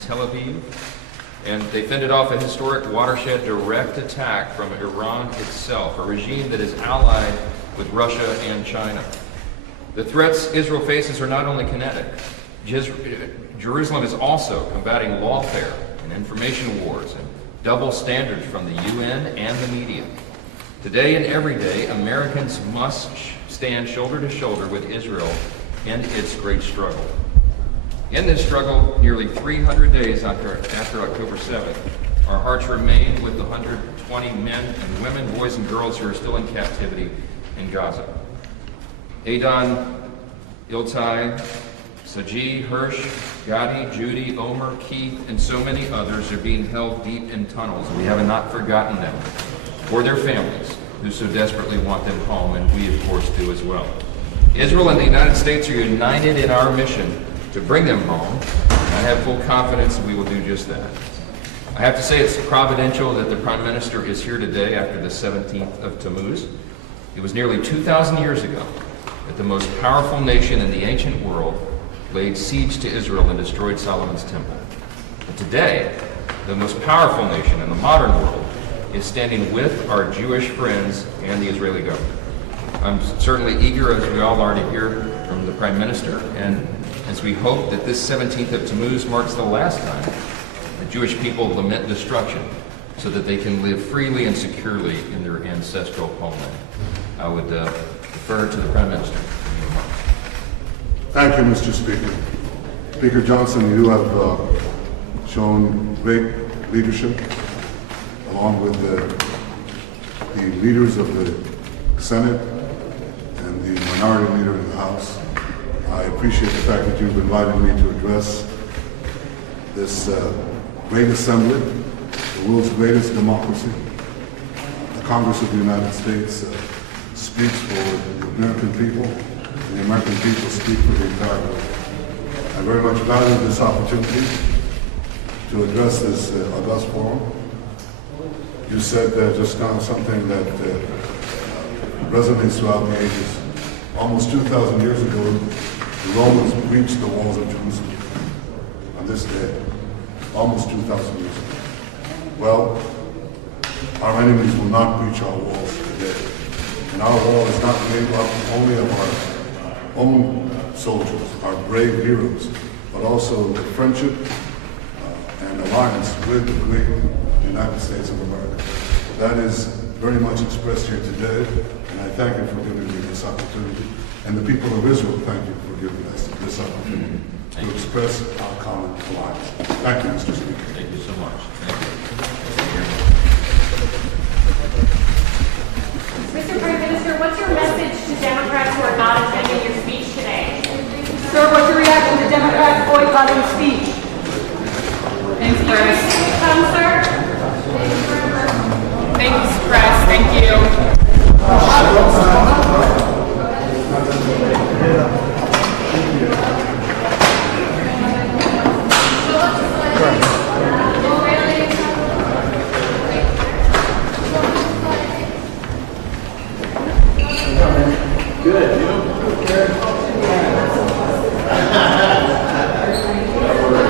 Tel Aviv, and they fended off a historic watershed direct attack from Iran itself, a regime that is allied with Russia and China. The threats Israel faces are not only kinetic. Jerusalem is also combating lawfare and information wars and double standards from the UN and the media. Today and every day, Americans must stand shoulder to shoulder with Israel in its great struggle. In this struggle, nearly 300 days after October 7th, our hearts remain with the 120 men and women, boys and girls who are still in captivity in Gaza. Adon, Iltai, Saji, Hirsch, Gadi, Judy, Omer, Keith, and so many others are being held deep in tunnels. We have not forgotten them, or their families, who so desperately want them home, and we, of course, do as well. Israel and the United States are united in our mission to bring them home. I have full confidence that we will do just that. I have to say it's providential that the Prime Minister is here today after the 17th of Tammuz. It was nearly 2,000 years ago that the most powerful nation in the ancient world laid siege to Israel and destroyed Solomon's temple. But today, the most powerful nation in the modern world is standing with our Jewish friends and the Israeli government. I'm certainly eager, as we all are, to hear from the Prime Minister, and as we hope that this 17th of Tammuz marks the last time the Jewish people lament destruction so that they can live freely and securely in their ancestral homeland. I would defer to the Prime Minister. Thank you, Mr. Speaker. Speaker Johnson, you have shown great leadership along with the leaders of the Senate and the minority leader in the House. I appreciate the fact that you've invited me to address this great assembly, the world's greatest democracy. The Congress of the United States speaks for the American people, and the American people speak for the entire world. I very much value this opportunity to address this august forum. You said just now something that resonates throughout the ages. Almost 2,000 years ago, the Romans breached the walls of Jerusalem on this day, almost 2,000 years ago. Well, our enemies will not breach our walls today. And our wall is not made up only of our own soldiers, our brave heroes, but also the friendship and alliance with the great United States of America. That is very much expressed here today, and I thank you for giving me this opportunity. And the people of Israel, thank you for giving us this opportunity to express our common alliance. Thank you, Mr. Speaker. Thank you so much. Thank you. Mr. Prime Minister, what's your message to Democrats who are not attending your speech today? Sir, what's your reaction to Democrats boycotting speech? Thanks, Chris. Come, sir. Thanks, Chris. Thank you.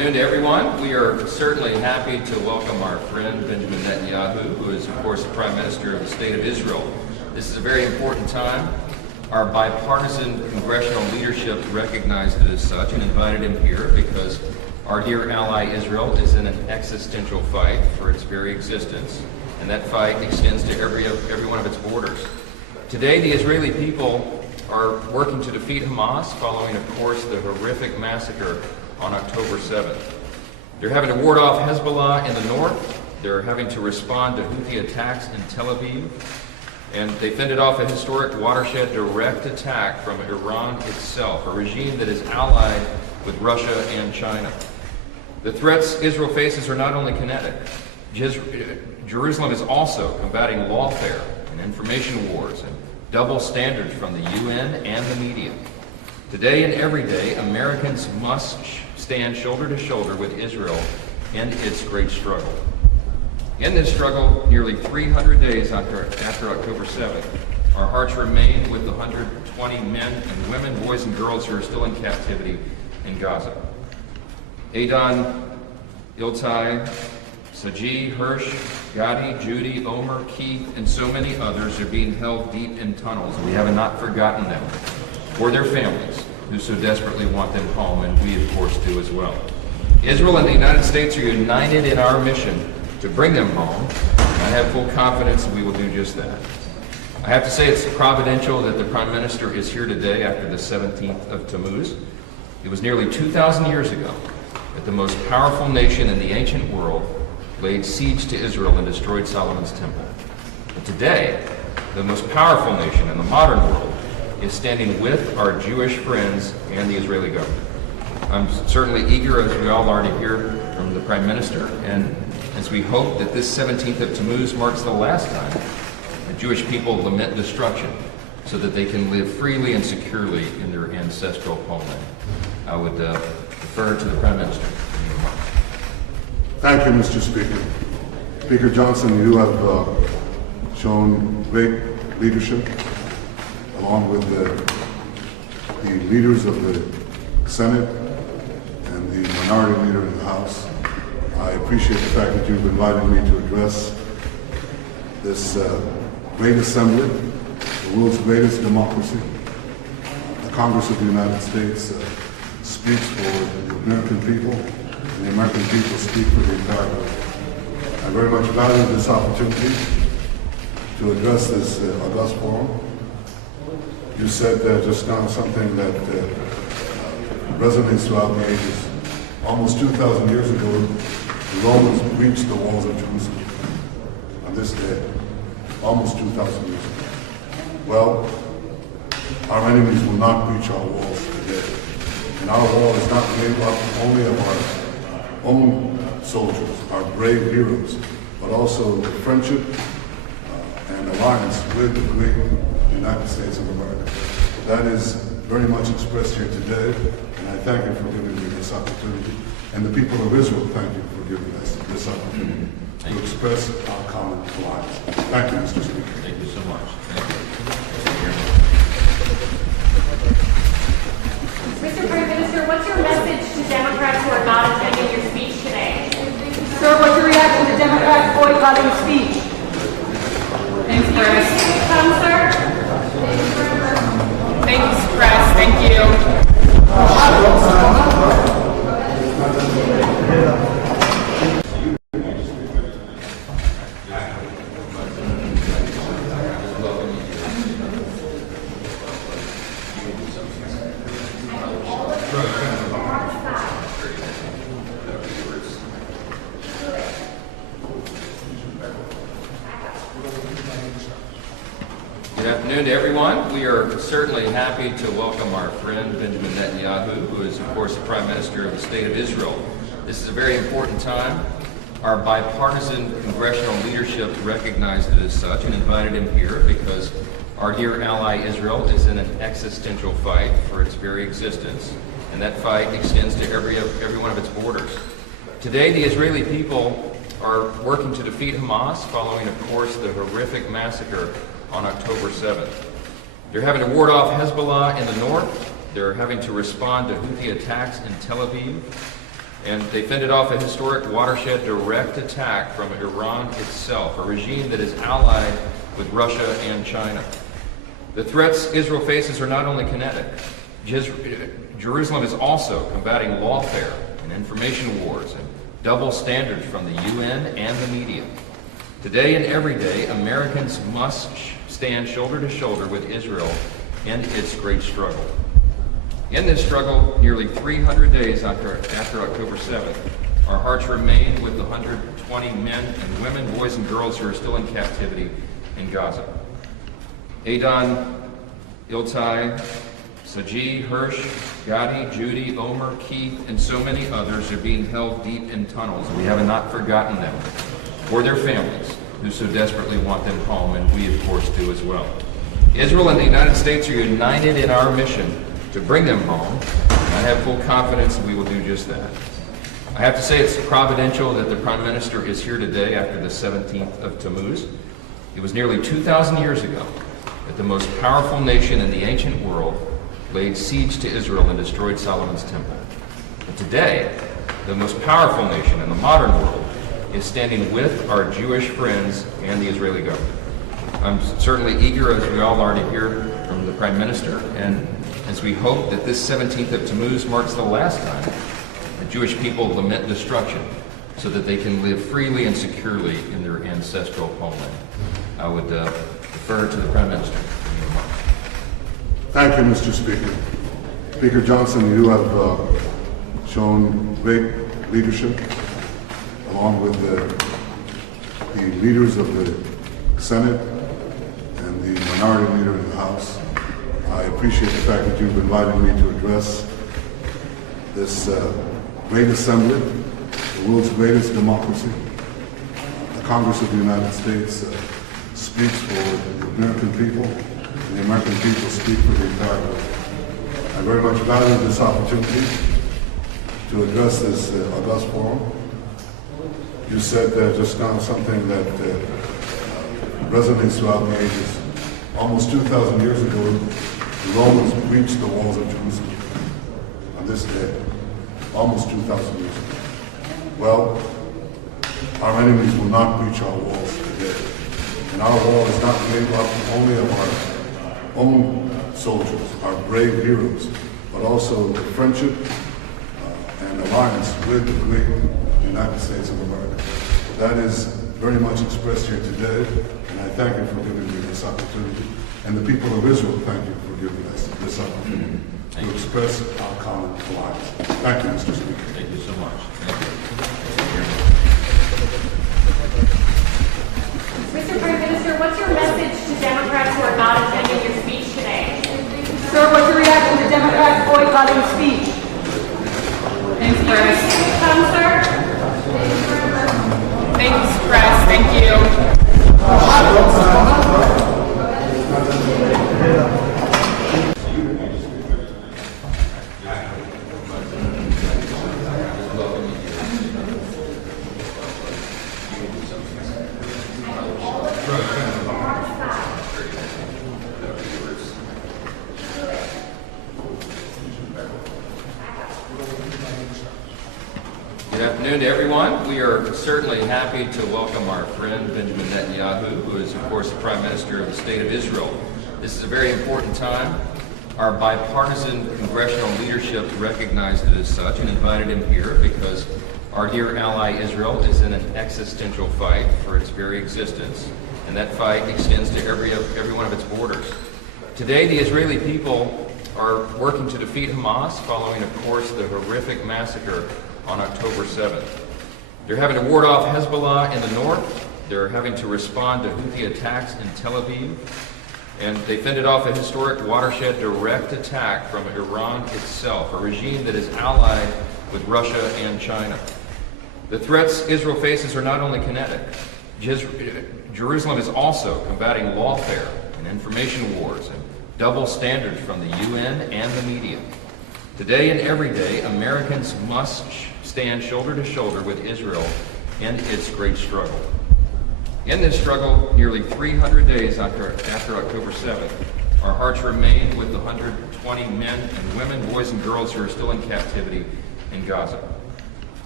afternoon to everyone. We are certainly happy to welcome our friend Benjamin Netanyahu, who is, of course, the Prime Minister of the State of Israel. This is a very important time. Our bipartisan congressional leadership recognized it as such and invited him here because our dear ally Israel is in an existential fight for its very existence, and that fight extends to every one of its borders. Today, the Israeli people are working to defeat Hamas following, of course, the horrific massacre on October 7th. They're having to ward off Hezbollah in the north. They're having to respond to Houthi attacks in Tel Aviv. And they fended off a historic watershed direct attack from Iran itself, a regime that is allied with Russia and China. The threats Israel faces are not only kinetic. Jerusalem is also combating lawfare and information wars and double standards from the UN and the media. Today and every day, Americans must stand shoulder to shoulder with Israel in its great struggle. In this struggle, nearly 300 days after October 7th, our hearts remain with the 120 men and women, boys and girls who are still in captivity in Gaza. Adon, Iltai, Saji, Hirsch, Gadi, Judy, Omer, Keith, and so many others are being held deep in tunnels. We have not forgotten them, or their families, who so desperately want them home, and we, of course, do as well. Israel and the United States are united in our mission to bring them home. I have full confidence that we will do just that. I have to say it's providential that the Prime Minister is here today after the 17th of Tammuz. It was nearly 2,000 years ago that the most powerful nation in the ancient world laid siege to Israel and destroyed Solomon's temple. But today, the most powerful nation in the modern world is standing with our Jewish friends and the Israeli government. I'm certainly eager, as we all already hear from the Prime Minister, and as we hope that this 17th of Tammuz marks the last time the Jewish people lament destruction so that they can live freely and securely in their ancestral homeland. I would defer to the Prime Minister. Thank you, Mr. Speaker. Speaker Johnson, you have shown great leadership along with the leaders of the Senate and the minority leader in the House. I appreciate the fact that you've invited me to address this great assembly, the world's greatest democracy. The Congress of the United States speaks for the American people, and the American people speak for the entire world. I very much value this opportunity to address this august forum. You said just now something that resonates throughout the ages. Almost 2,000 years ago, the Romans breached the walls of Jerusalem on this day, almost 2,000 years ago. Well, our enemies will not breach our walls today. And our wall is not made up only of our own soldiers, our brave heroes, but also the friendship and alliance with the great United States of America. That is very much expressed here today, and I thank you for giving me this opportunity. And the people of Israel, thank you for giving us this opportunity to express our common alliance. Thank you, Mr. Speaker. Thank you so much. Thank you. Mr. Prime Minister, what's your message to Democrats who are not attending your speech today? Sir, what's your reaction to Democrats boycotting the speech? Thanks, Chris. Come, sir. Thanks, Chris. Thank you. Good afternoon to everyone. We are certainly happy to welcome our friend Benjamin Netanyahu, who is, of course, the Prime Minister of the State of Israel. This is a very important time. Our bipartisan congressional leadership recognized it as such and invited him here because our dear ally Israel is in an existential fight for its very existence, and that fight extends to every one of its borders. Today, the Israeli people are working to defeat Hamas following, of course, the horrific massacre on October 7th. They're having to ward off Hezbollah in the north. They're having to respond to Houthi attacks in Tel Aviv. And they fended off a historic watershed direct attack from Iran itself, a regime that is allied with Russia and China. The threats Israel faces are not only kinetic. Jerusalem is also combating lawfare and information wars and double standards from the UN and the media. Today and every day, Americans must stand shoulder to shoulder with Israel in its great struggle. In this struggle, nearly 300 days after October 7th, our hearts remain with the 120 men and women, boys and girls who are still in captivity in Gaza. Adon, Iltai, Saji, Hirsch, Gadi, Judy, Omer, Keith, and so many others are being held deep in tunnels. We have not forgotten them, or their families, who so desperately want them home, and we, of course, do as well. Israel and the United States are united in our mission to bring them home, and I have full confidence that we will do just that. I have to say it's providential that the Prime Minister is here today after the 17th of Tammuz. It was nearly 2,000 years ago that the most powerful nation in the ancient world laid siege to Israel and destroyed Solomon's temple. But today, the most powerful nation in the modern world is standing with our Jewish friends and the Israeli government. I'm certainly eager, as we all are, to hear from the Prime Minister, and as we hope that this 17th of Tammuz marks the last time the Jewish people lament destruction so that they can live freely and securely in their ancestral homeland. I would defer to the Prime Minister. Thank you, Mr. Speaker. Speaker Johnson, you have shown great leadership, along with the leaders of the Senate and the minority leader in the House. I appreciate the fact that you've invited me to address this great assembly, the world's greatest democracy. The Congress of the United States speaks for the American people, and the American people speak for the entire world. I very much value this opportunity to address this august forum. You said just now something that resonates throughout the ages. Almost 2,000 years ago, the Romans breached the walls of Jerusalem. On this day, almost 2,000 years ago. Well, our enemies will not breach our walls today. And our wall is not made up only of our own soldiers, our brave heroes, but also the friendship and alliance with the great United States of America. That is very much expressed here today, and I thank you for giving me this opportunity. And the people of Israel, thank you for giving us this opportunity to express our common alliance. Thank you, Mr. Speaker. Thank you so much. Mr. Prime Minister, what's your message to Democrats who are not attending your speech today? Sir, what's your reaction to Democrats boycotting speech? Thanks, Chris. Come, sir. Thanks, Chris. Thank you. Good afternoon to everyone. We are certainly happy to welcome our friend Benjamin Netanyahu, who is, of course, the Prime Minister of the State of Israel. This is a very important time. Our bipartisan congressional leadership recognized it as such and invited him here because our dear ally Israel is in an existential fight for its very existence, and that fight extends to every one of its borders. Today, the Israeli people are working to defeat Hamas following, of course, the horrific massacre on October 7th. They're having to ward off Hezbollah in the north. They're having to respond to Houthi attacks in Tel Aviv. And they fended off a historic watershed direct attack from Iran itself, a regime that is allied with Russia and China. The threats Israel faces are not only kinetic. Jerusalem is also combating lawfare and information wars and double standards from the UN and the media. Today and every day, Americans must stand shoulder to shoulder with Israel in its great struggle. In this struggle, nearly 300 days after October 7th, our hearts remain with the 120 men and women, boys and girls who are still in captivity in Gaza.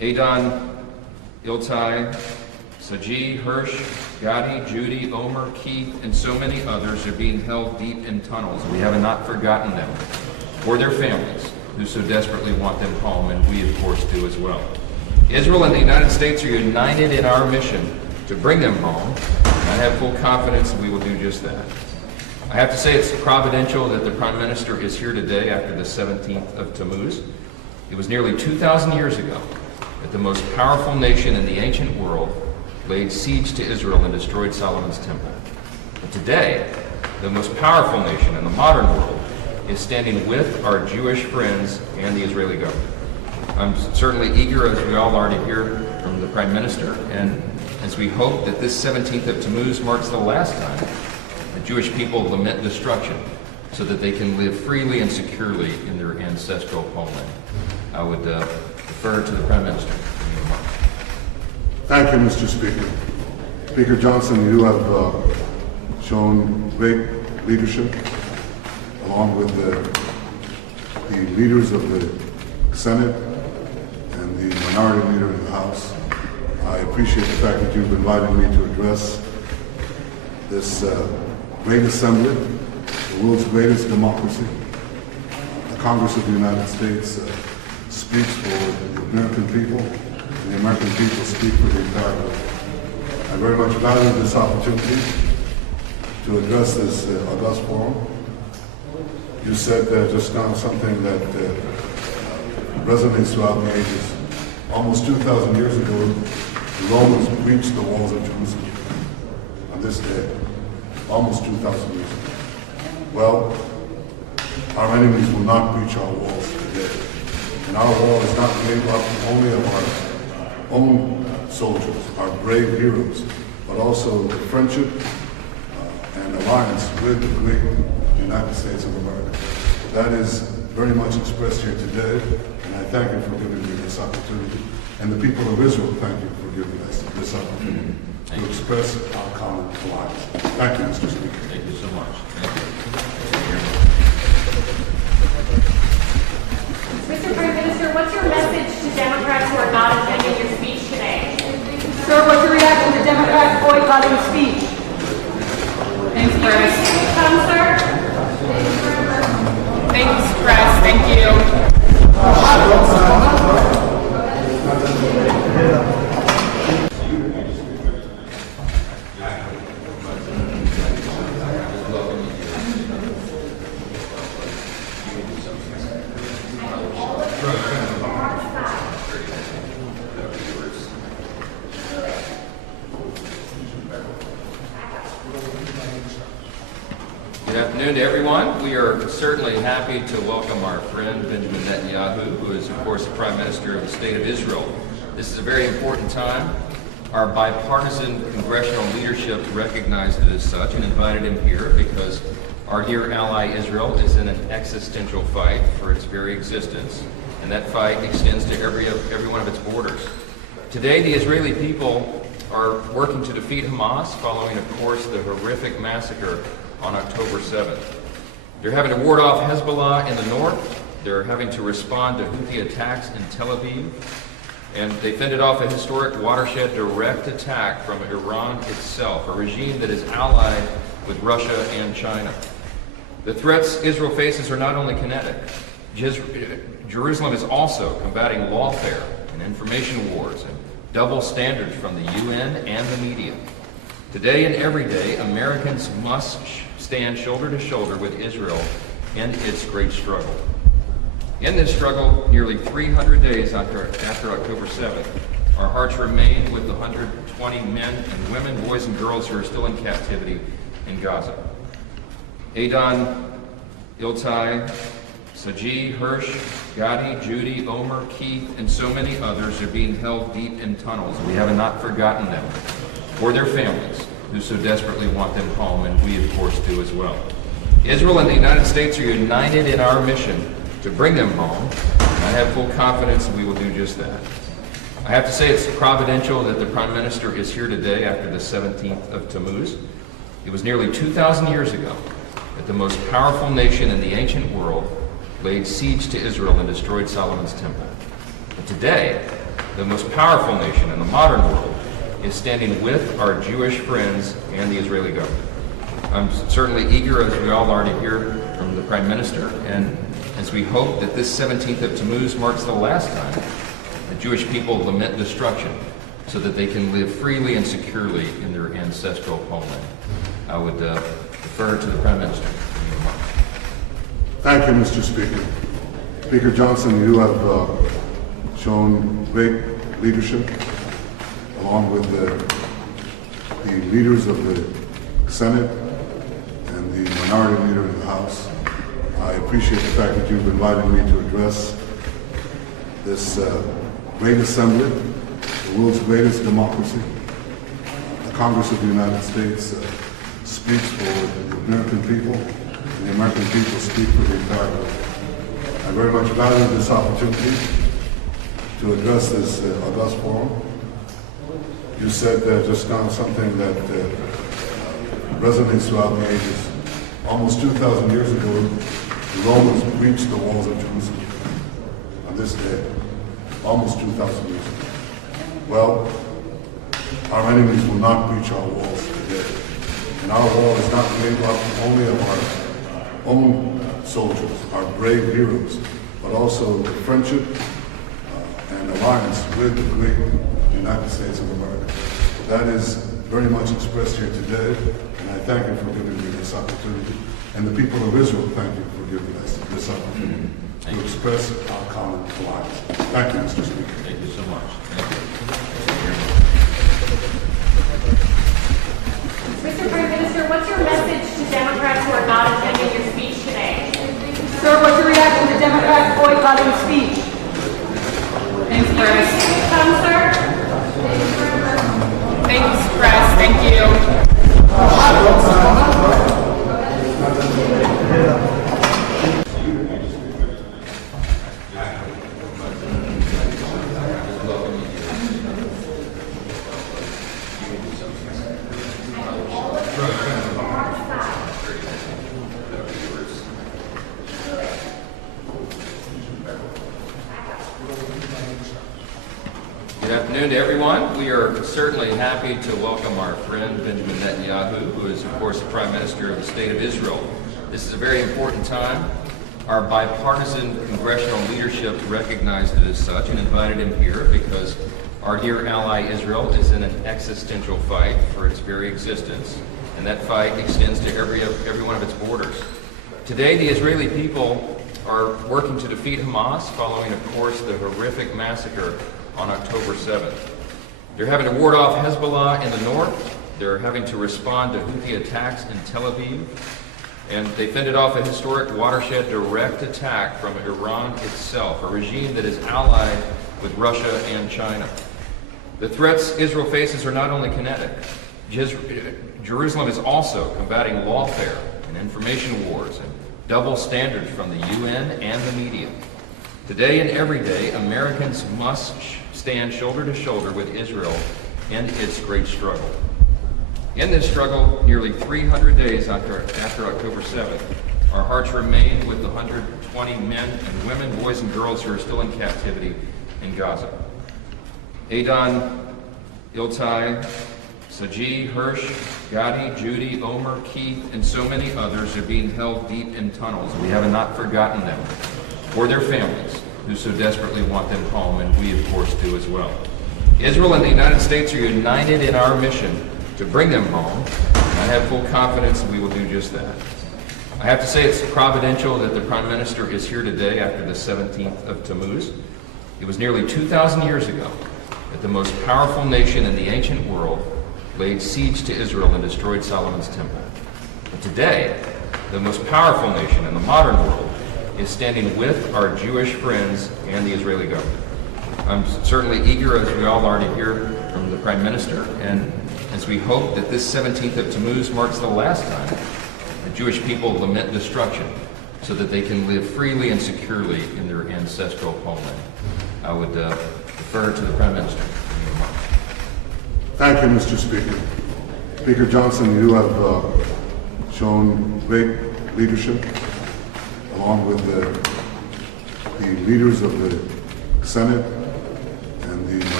Adon, Iltai, Saji, Hirsch, Gadi, Judy, Omer, Keith, and so many others are being held deep in tunnels. We have not forgotten them or their families who so desperately want them home, and we, of course, do as well. Israel and the United States are united in our mission to bring them home, and I have full confidence that we will do just that. I have to say it's providential that the Prime Minister is here today after the 17th of Tammuz. It was nearly 2,000 years ago that the most powerful nation in the ancient world laid siege to Israel and destroyed Solomon's temple. But today, the most powerful nation in the modern world is standing with our Jewish friends and the Israeli government. I'm certainly eager, as we all are, to hear from the Prime Minister, and as we hope that this 17th of Tammuz marks the last time the Jewish people lament destruction so that they can live freely and securely in their ancestral homeland. I would defer to the Prime Minister. Thank you, Mr. Speaker. Speaker Johnson, you have shown great leadership along with the leaders of the Senate and the minority leader in the House. I appreciate the fact that you've invited me to address this great assembly, the world's greatest democracy. The Congress of the United States speaks for the American people, and the American people speak for the entire world. I very much value this opportunity to address this august forum. You said just now something that resonates throughout the ages. Almost 2,000 years ago, the Romans breached the walls of Jerusalem. On this day, almost 2,000 years ago. Well, our enemies will not breach our walls today. And our wall is not made up only of our own soldiers, our brave heroes, but also the friendship and alliance with the great United States of America. That is very much expressed here today, and I thank you for giving me this opportunity. And the people of Israel thank you for giving us this opportunity to express our common alliance. Thank you, Mr. Speaker. Thank you so much. Thank you. Mr. Prime Minister, what's your message to Democrats who are not attending your speech today? Sir, what's your reaction to Democrats boycotting speech? Thanks, Chris. Come, sir. Thanks, Chris. Thank you. Good afternoon to everyone. We are certainly happy to welcome our friend Benjamin Netanyahu, who is, of course, the Prime Minister of the State of Israel. This is a very important time. Our bipartisan congressional leadership recognized it as such and invited him here because our dear ally Israel is in an existential fight for its very existence, and that fight extends to every one of its borders. Today, the Israeli people are working to defeat Hamas following, of course, the horrific massacre on October 7th. They're having to ward off Hezbollah in the north. They're having to respond to Houthi attacks in Tel Aviv. And they fended off a historic watershed direct attack from Iran itself, a regime that is allied with Russia and China. The threats Israel faces are not only kinetic. Jerusalem is also combating lawfare and information wars and double standards from the UN and the media. Today and every day, Americans must stand shoulder to shoulder with Israel in its great struggle. In this struggle, nearly 300 days after October 7th, our hearts remain with the 120 men and women, boys and girls who are still in captivity in Gaza. Adon, Iltai, Saji, Hirsch, Gadi, Judy, Omer, Keith, and so many others are being held deep in tunnels. We have not forgotten them or their families who so desperately want them home, and we, of course, do as well. Israel and the United States are united in our mission to bring them home, and I have full confidence that we will do just that. I have to say it's providential that the Prime Minister is here today after the 17th of Tammuz. It was nearly 2,000 years ago that the most powerful nation in the ancient world laid siege to Israel and destroyed Solomon's temple. But today, the most powerful nation in the modern world, is standing with our Jewish friends and the Israeli government. I'm certainly eager, as we all already hear from the Prime Minister, and as we hope that this 17th of Tammuz marks the last time the Jewish people lament destruction so that they can live freely and securely in their ancestral homeland. I would defer to the Prime Minister. Thank you, Mr. Speaker. Speaker Johnson, you have shown great leadership, along with the leaders of the Senate and the minority leader in the House. I appreciate the fact that you've invited me to address this great assembly, the world's greatest democracy. The Congress of the United States speaks for the American people, and the American people speak for the entire world. I very much value this opportunity to address this august forum. You said just now something that resonates throughout the ages. Almost 2,000 years ago, the Romans breached the walls of Jerusalem. On this day, almost 2,000 years ago. Well, our enemies will not breach our walls today. And our wall is not made up only of our own soldiers, our brave heroes, but also the friendship and alliance with the great United States of America. That is very much expressed here today, and I thank you for giving me this opportunity. And the people of Israel, thank you for giving us this opportunity to express our common alliance. Thank you, Mr. Speaker. Thank you so much. Mr. Prime Minister, what's your message to Democrats who are not attending your speech today? Sir, what's your reaction to Democrats boycotting speech? Thanks, Chris. Come, sir. Thanks, Chris. Thank you. Good afternoon to everyone. We are certainly happy to welcome our friend Benjamin Netanyahu, who is, of course, the Prime Minister of the State of Israel. This is a very important time. Our bipartisan congressional leadership recognized it as such and invited him here because our dear ally Israel is in an existential fight for its very existence, and that fight extends to every one of its borders. Today, the Israeli people are working to defeat Hamas following, of course, the horrific massacre on October 7th. They're having to ward off Hezbollah in the north. They're having to respond to Houthi attacks in Tel Aviv. And they fended off a historic watershed direct attack from Iran itself, a regime that is allied with Russia and China. The threats Israel faces are not only kinetic. Jerusalem is also combating lawfare and information wars and double standards from the UN and the media. Today and every day, Americans must stand shoulder to shoulder with Israel in its great struggle. In this struggle, nearly 300 days after October 7th, our hearts remain with the 120 men and women, boys and girls who are still in captivity in Gaza. Adon, Iltai, Saji, Hirsch, Gadi, Judy, Omer, Keith, and so many others are being held deep in tunnels. We have not forgotten them or their families who so desperately want them home, and we, of course, do as well. Israel and the United States are united in our mission to bring them home, and I have full confidence that we will do just that. I have to say it's providential that the Prime Minister is here today after the 17th of Tammuz. It was nearly 2,000 years ago that the most powerful nation in the ancient world laid siege to Israel and destroyed Solomon's temple. But today, the most powerful nation in the modern world is standing with our Jewish friends and the Israeli government. I'm certainly eager, as we all already hear from the Prime Minister, and as we hope that this 17th of Tammuz marks the last time the Jewish people lament destruction so that they can live freely and securely in their ancestral homeland. I would defer to the Prime Minister. Thank you, Mr. Speaker. Speaker Johnson, you have shown great leadership, along with the leaders of the Senate and the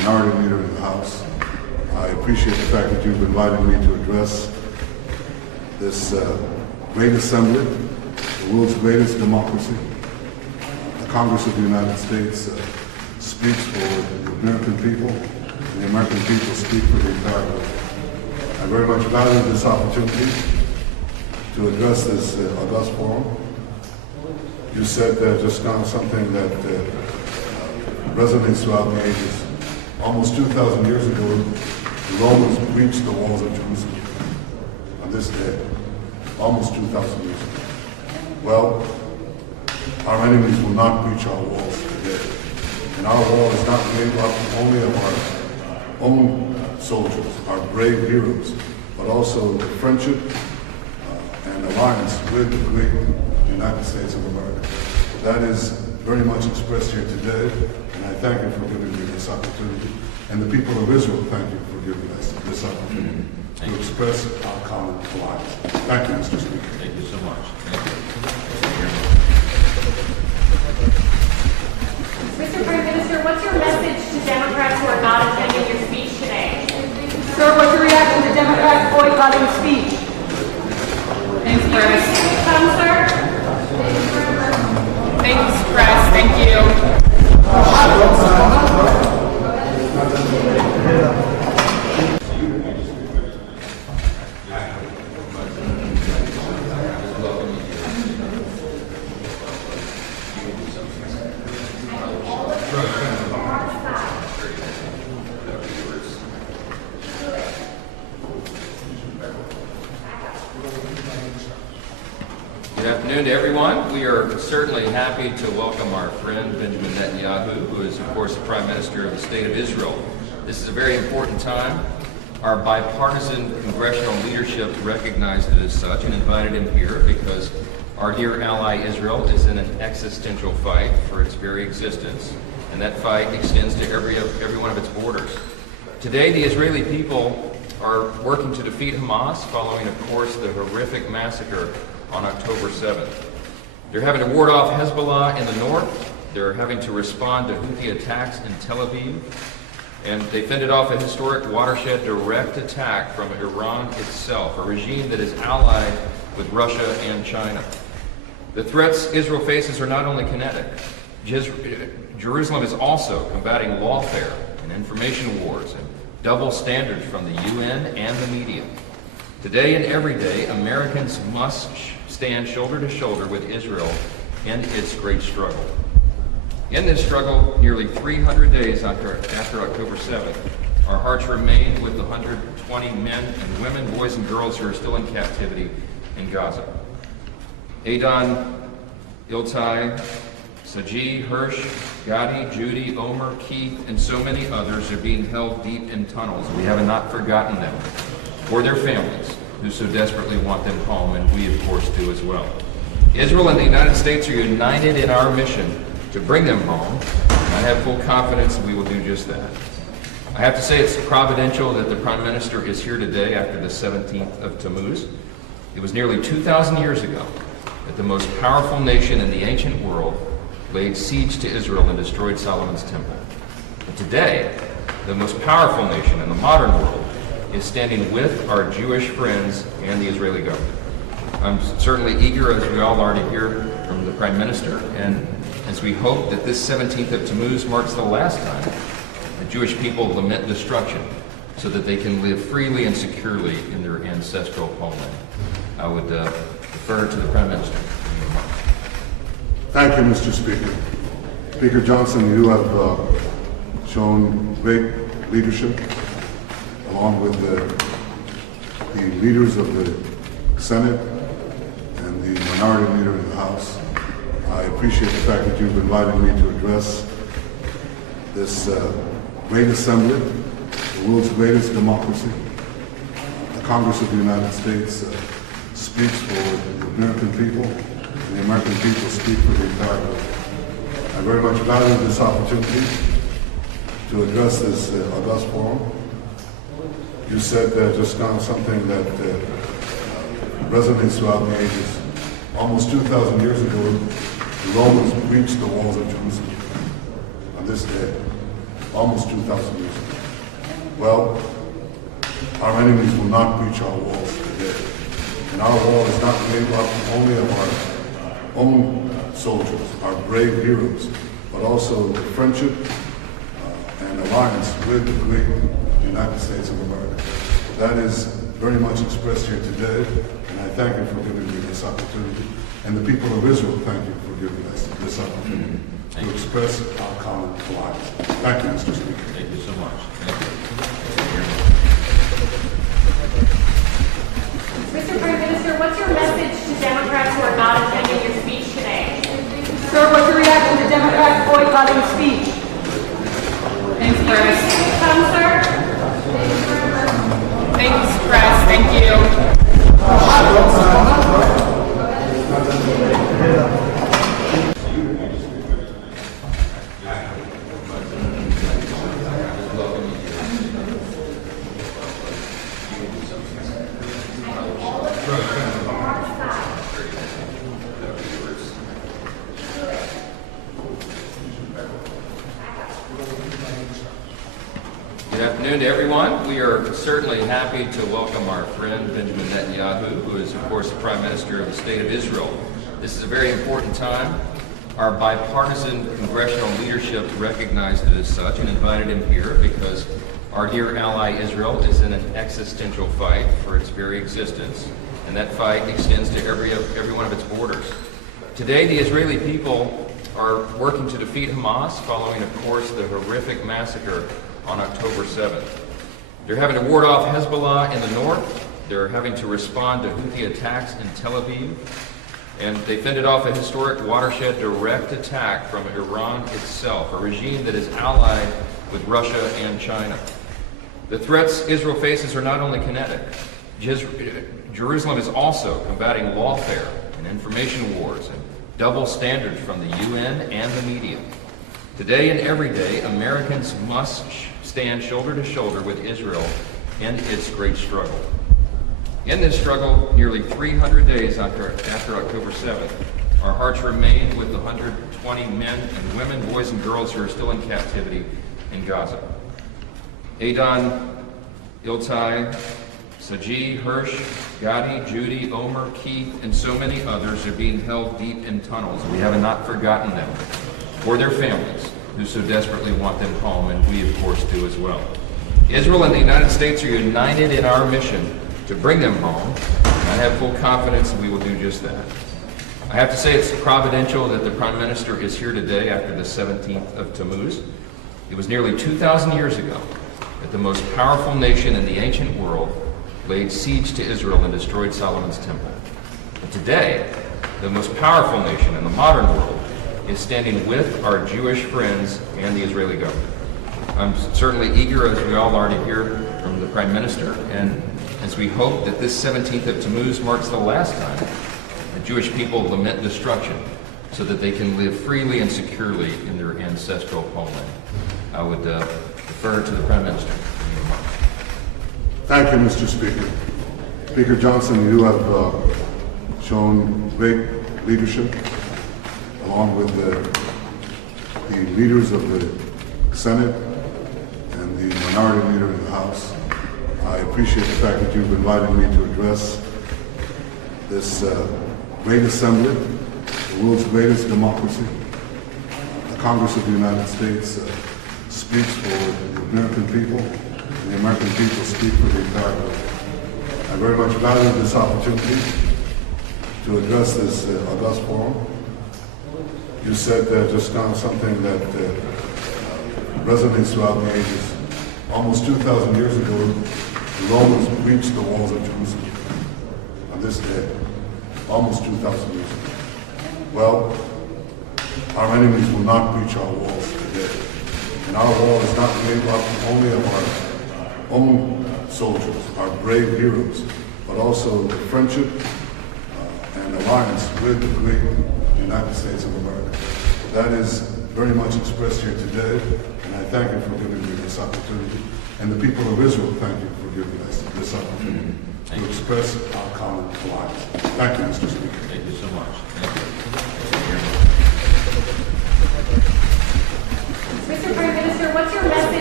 minority leader in the House. I appreciate the fact that you've invited me to address this great assembly, the world's greatest democracy. The Congress of the United States speaks for the American people, and the American people speak for the entire world. I very much value this opportunity to address this august forum. You said just now something that resonates throughout the ages. Almost 2,000 years ago, the Romans breached the walls of Jerusalem. On this day, almost 2,000 years ago. Well, our enemies will not breach our walls today. And our wall is not made up only of our own soldiers, our brave heroes, but also the friendship and alliance with the great United States of America. That is very much expressed here today, and I thank you for giving me this opportunity. And the people of Israel thank you for giving us this opportunity to express our common alliance. Thank you, Mr. Speaker. Thank you so much. Thank you. Mr. Prime Minister, what's your message to Democrats who are not attending your speech today? Sir, what's your reaction to Democrats boycotting speech? Thanks, Do you Chris. appreciate the come, sir? Thanks, Chris. Thank you. Good afternoon to everyone. We are certainly happy to welcome our friend Benjamin Netanyahu, who is, of course, the Prime Minister of the State of Israel. This is a very important time. Our bipartisan congressional leadership recognized it as such and invited him here because our dear ally Israel is in an existential fight for its very existence, and that fight extends to every one of its borders. Today, the Israeli people are working to defeat Hamas following, of course, the horrific massacre on October 7th. They're having to ward off Hezbollah in the north. They're having to respond to Houthi attacks in Tel Aviv. And they fended off a historic watershed direct attack from Iran itself, a regime that is allied with Russia and China. The threats Israel faces are not only kinetic. Jerusalem is also combating lawfare and information wars and double standards from the UN and the media. Today and every day, Americans must stand shoulder to shoulder with Israel in its great struggle. In this struggle, nearly 300 days after October 7th, our hearts remain with the 120 men and women, boys and girls who are still in captivity in Gaza. Adon, Iltai, Saji, Hirsch, Gadi, Judy, Omer, Keith, and so many others are being held deep in tunnels. We have not forgotten them, or their families, who so desperately want them home, and we, of course, do as well. Israel and the United States are united in our mission to bring them home, and I have full confidence that we will do just that. I have to say it's providential that the Prime Minister is here today after the 17th of Tammuz. It was nearly 2,000 years ago that the most powerful nation in the ancient world laid siege to Israel and destroyed Solomon's temple. And today, the most powerful nation in the modern world is standing with our Jewish friends and the Israeli government. I'm certainly eager, as we all are, to hear from the Prime Minister, and as we hope that this 17th of Tammuz marks the last time the Jewish people lament destruction so that they can live freely and securely in their ancestral homeland. I would defer to the Prime Minister. Thank you, Mr. Speaker. Speaker Johnson, you have shown great leadership, along with the leaders of the Senate and the minority leader in the House. I appreciate the fact that you've invited me to address this great assembly, the world's greatest democracy. The Congress of the United States speaks for the American people, and the American people speak for the entire world. I very much value this opportunity to address this august forum. You said just now something that resonates throughout the ages. Almost 2,000 years ago, the Romans breached the walls of Jerusalem. On this day, almost 2,000 years ago. Well, our enemies will not breach our walls today. And our wall is not made up only of our own soldiers, our brave heroes, but also the friendship and alliance with the great United States of America. That is very much expressed here today, and I thank you for giving me this opportunity. And the people of Israel, thank you for giving us this opportunity to express our common alliance. Thank you, Mr. Speaker. Thank you so much. Thank you. Mr. Prime Minister, what's your message to Democrats who are not attending your speech today? Sir, what's your reaction to Democrats boycotting the speech? Thanks, Do you Chris. appreciate the come, sir? Thanks, Chris. Thank you. Good afternoon to everyone. We are certainly happy to welcome our friend Benjamin Netanyahu, who is, of course, the Prime Minister of the State of Israel. This is a very important time. Our bipartisan congressional leadership recognized it as such and invited him here because our dear ally Israel is in an existential fight for its very existence, and that fight extends to every one of its borders. Today, the Israeli people are working to defeat Hamas following, of course, the horrific massacre on October 7th. They're having to ward off Hezbollah in the north. They're having to respond to Houthi attacks in Tel Aviv. And they fended off a historic watershed direct attack from Iran itself, a regime that is allied with Russia and China. The threats Israel faces are not only kinetic. Jerusalem is also combating lawfare and information wars and double standards from the UN and the media. Today and every day, Americans must stand shoulder to shoulder with Israel in its great struggle. In this struggle, nearly 300 days after October 7th, our hearts remain with the 120 men and women, boys and girls who are still in captivity in Gaza. Adon, Iltai, Saji, Hirsch, Gadi, Judy, Omer, Keith, and so many others are being held deep in tunnels. We have not forgotten them or their families who so desperately want them home, and we, of course, do as well. Israel and the United States are united in our mission to bring them home, and I have full confidence that we will do just that. I have to say it's providential that the Prime Minister is here today after the 17th of Tammuz. It was nearly 2,000 years ago that the most powerful nation in the ancient world laid siege to Israel and destroyed Solomon's temple. And today, the most powerful nation in the modern world is standing with our Jewish friends and the Israeli government. I'm certainly eager, as we all are, to hear from the Prime Minister, and as we hope that this 17th of Tammuz marks the last time the Jewish people lament destruction so that they can live freely and securely in their ancestral homeland. I would defer to the Prime Minister. Thank you, Mr. Speaker. Speaker Johnson, you have shown great leadership along with the leaders of the Senate and the minority leader in the House. I appreciate the fact that you've invited me to address this great assembly, the world's greatest democracy. The Congress of the United States speaks for the American people, and the American people speak for the entire world. I very much value this opportunity to address this august forum. You said just now something that resonates throughout the ages. Almost 2,000 years ago, the Romans breached the walls of Jerusalem. On this day, almost 2,000 years ago. Well, our enemies will not breach our walls today. And our wall is not made up only of our own soldiers, our brave heroes, but also the friendship and alliance with the great United States of America. That is very much expressed here today, and I thank you for giving me this opportunity. And the people of Israel, thank you for giving us this opportunity to express our common alliance. Thank you, Mr. Speaker. Thank you so much. Thank you. Mr. Prime Minister, what's your message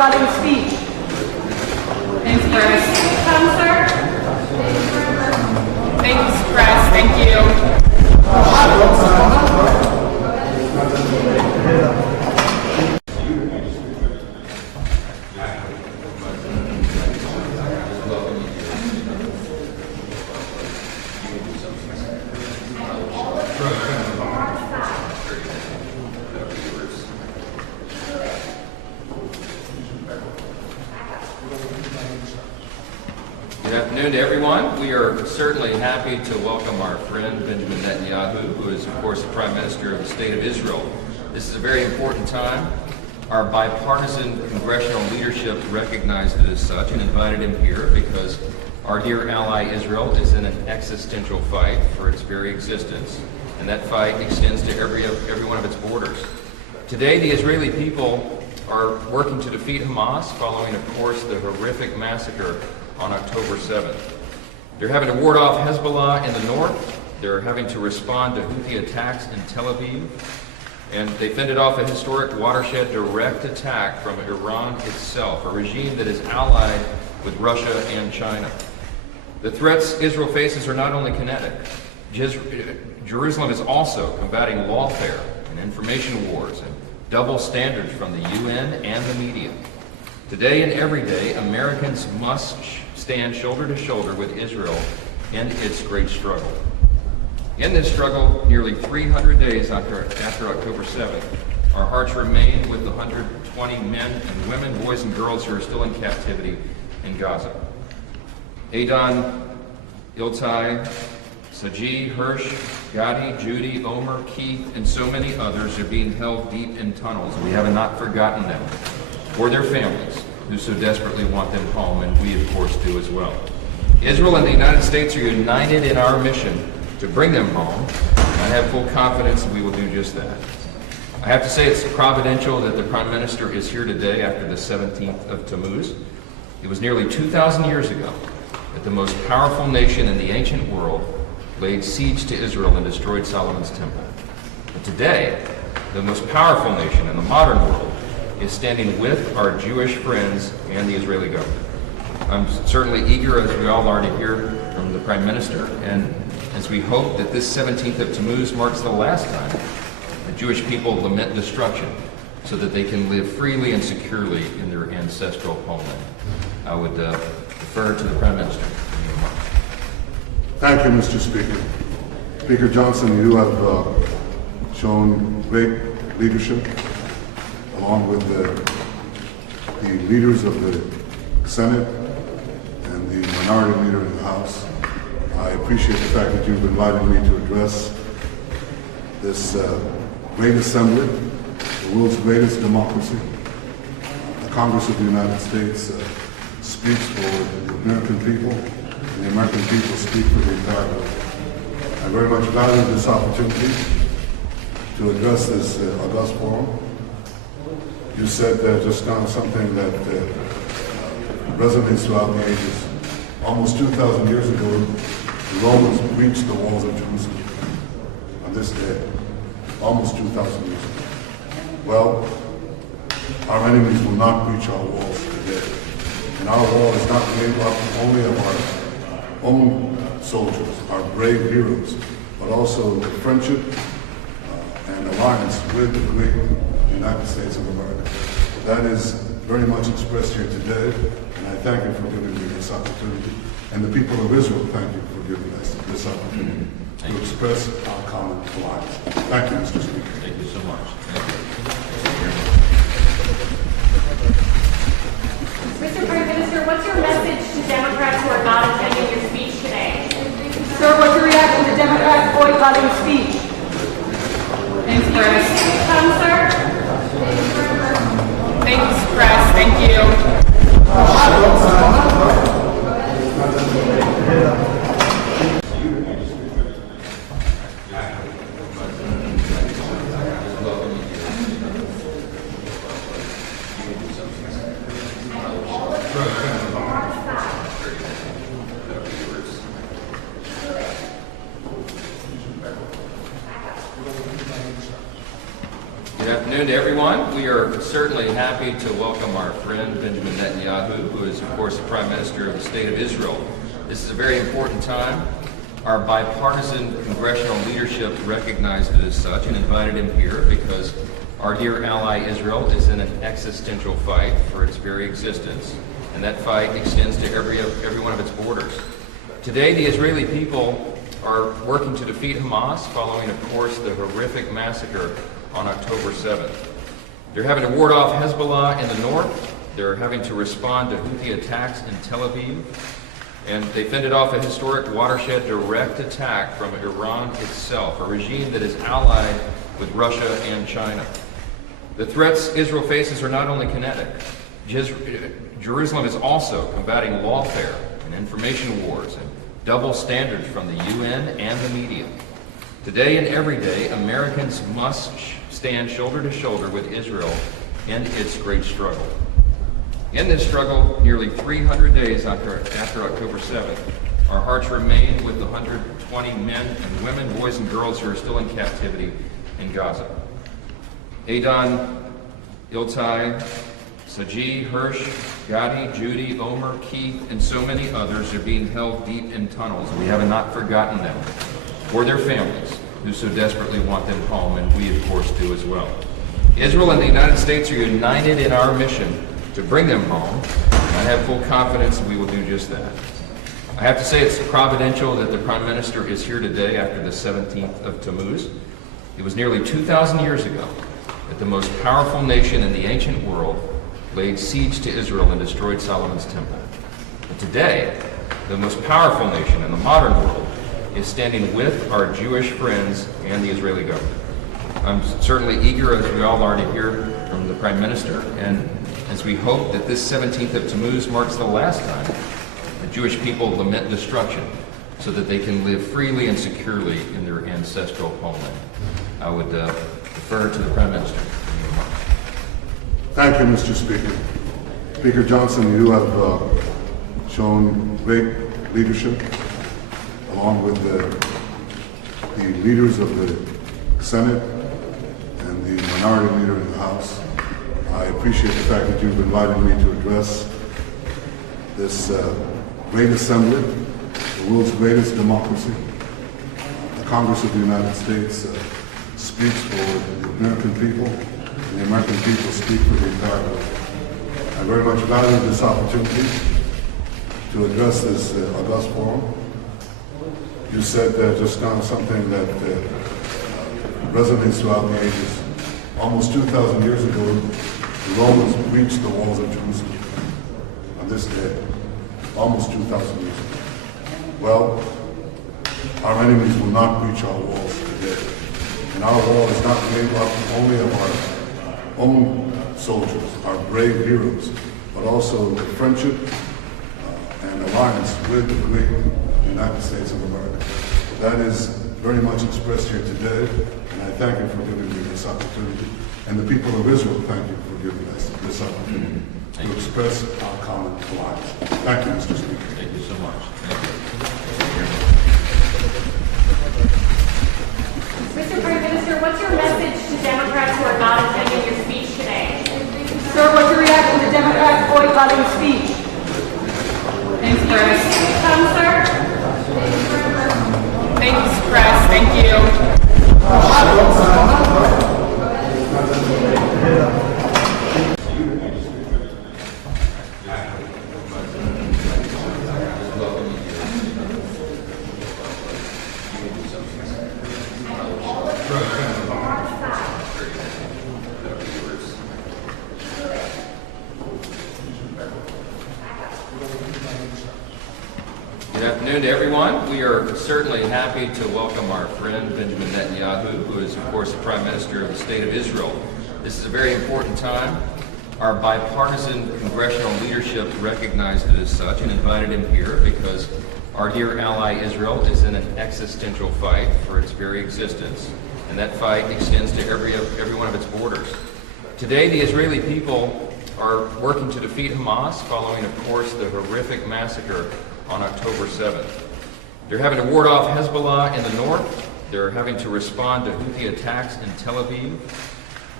boycotting speech. Thanks, press. Come, sir. Thanks, press. Thank you. Good afternoon to everyone. We are certainly happy to welcome our friend Benjamin Netanyahu, who is, of course, the Prime Minister of the State of Israel. This is a very important time. Our bipartisan congressional leadership recognized it as such and invited him here because our dear ally Israel is in an existential fight for its very existence, and that fight extends to every one of its borders. Today, the Israeli people are working to defeat Hamas following, of course, the horrific massacre on October 7th. They're having to ward off Hezbollah in the north. They're having to respond to Houthi attacks in Tel Aviv. And they fended off a historic watershed direct attack from Iran itself, a regime that is allied with Russia and China. The threats Israel faces are not only kinetic. Jerusalem is also combating lawfare and information wars and double standards from the UN and the media. Today and every day, Americans must stand shoulder to shoulder with Israel in its great struggle. In this struggle, nearly 300 days after October 7th, our hearts remain with the 120 men and women, boys and girls who are still in captivity in Gaza. Adon, Iltai, Saji, Hirsch, Gadi, Judy, Omer, Keith, and so many others are being held deep in tunnels. We have not forgotten them, or their families, who so desperately want them home, and we, of course, do as well. Israel and the United States are united in our mission to bring them home. I have full confidence that we will do just that. I have to say it's providential that the Prime Minister is here today after the 17th of Tammuz. It was nearly 2,000 years ago that the most powerful nation in the ancient world laid siege to Israel and destroyed Solomon's temple. But today, the most powerful nation in the modern world is standing with our Jewish friends and the Israeli government. I'm certainly eager, as we all are, to hear from the Prime Minister, and as we hope that this 17th of Tammuz marks the last time the Jewish people lament destruction so that they can live freely and securely in their ancestral homeland. I would defer to the Prime Minister. Thank you, Mr. Speaker. Speaker Johnson, you have shown great leadership along with the leaders of the Senate and the minority leader in the House. I appreciate the fact that you've invited me to address this great assembly, the world's greatest democracy. The Congress of the United States speaks for the American people, and the American people speak for the entire world. I very much value this opportunity to address this august forum. You said just now something that resonates throughout the ages. Almost 2,000 years ago, the Romans breached the walls of Jerusalem on this day, almost 2,000 years ago. Well, our enemies will not breach our walls today. And our wall is not made up only of our own soldiers, our brave heroes, but also the friendship and alliance with the great United States of America. That is very much expressed here today, and I thank you for giving me this opportunity. And the people of Israel thank you for giving us this opportunity to express our common alliance. Thank you, Mr. Speaker. Thank you so much. Thank you. Mr. Prime Minister, what's your message to Democrats who are not attending your speech today? Sir, what's your reaction to Democrats boycotting speech? Thanks, press. Come, sir. Thanks, press. Thank you. Good afternoon to everyone. We are certainly happy to welcome our friend Benjamin Netanyahu, who is, of course, the Prime Minister of the State of Israel. This is a very important time. Our bipartisan congressional leadership recognized it as such and invited him here because our dear ally Israel is in an existential fight for its very existence, and that fight extends to every one of its borders. Today, the Israeli people are working to defeat Hamas following, of course, the horrific massacre on October 7th. They're having to ward off Hezbollah in the north. They're having to respond to Houthi attacks in Tel Aviv. And they fended off a historic watershed direct attack from Iran itself, a regime that is allied with Russia and China. The threats Israel faces are not only kinetic. Jerusalem is also combating lawfare and information wars and double standards from the UN and the media. Today and every day, Americans must stand shoulder to shoulder with Israel in its great struggle. In this struggle, nearly 300 days after October 7th, our hearts remain with the 120 men and women, boys and girls who are still in captivity in Gaza. Adon, Iltai, Saji, Hirsch, Gadi, Judy, Omer, Keith, and so many others are being held deep in tunnels. We have not forgotten them, or their families, who so desperately want them home, and we, of course, do as well. Israel and the United States are united in our mission to bring them home, and I have full confidence that we will do just that. I have to say it's providential that the Prime Minister is here today after the 17th of Tammuz. It was nearly 2,000 years ago that the most powerful nation in the ancient world laid siege to Israel and destroyed Solomon's temple. But today, the most powerful nation in the modern world is standing with our Jewish friends and the Israeli government. I'm certainly eager, as we all are, to hear from the Prime Minister, and as we hope that this 17th of Tammuz marks the last time the Jewish people lament destruction so that they can live freely and securely in their ancestral homeland. I would defer to the Prime Minister. Thank you, Mr. Speaker. Speaker Johnson, you have shown great leadership, along with the leaders of the Senate and the minority leader in the House. I appreciate the fact that you've invited me to address this great assembly, the world's greatest democracy. The Congress of the United States speaks for the American people, and the American people speak for the entire world. I very much value this opportunity to address this august forum. You said just now something that resonates throughout the ages. Almost 2,000 years ago, the Romans breached the walls of Jerusalem on this day, almost 2,000 years ago. Well, our enemies will not breach our walls today. And our wall is not made up only of our own soldiers, our brave heroes, but also the friendship and alliance with the great United States of America. That is very much expressed here today, and I thank you for giving me this opportunity. And the people of Israel, thank you for giving us this opportunity to express our common alliance. Thank you, Mr. Speaker. Thank you so much. Mr. Prime Minister, what's your message to Democrats who are not attending your speech today? Sir, what's your reaction to Democrats boycotting speech? Thanks, Chris. Come, sir. Thanks, Chris. Thank you. Good afternoon to everyone. We are certainly happy to welcome our friend Benjamin Netanyahu, who is, of course, the Prime Minister of the State of Israel. This is a very important time. Our bipartisan congressional leadership recognized it as such and invited him here because our dear ally Israel is in an existential fight for its very existence, and that fight extends to every one of its borders. Today, the Israeli people are working to defeat Hamas following, of course, the horrific massacre on October 7th. They're having to ward off Hezbollah in the north. They're having to respond to Houthi attacks in Tel Aviv.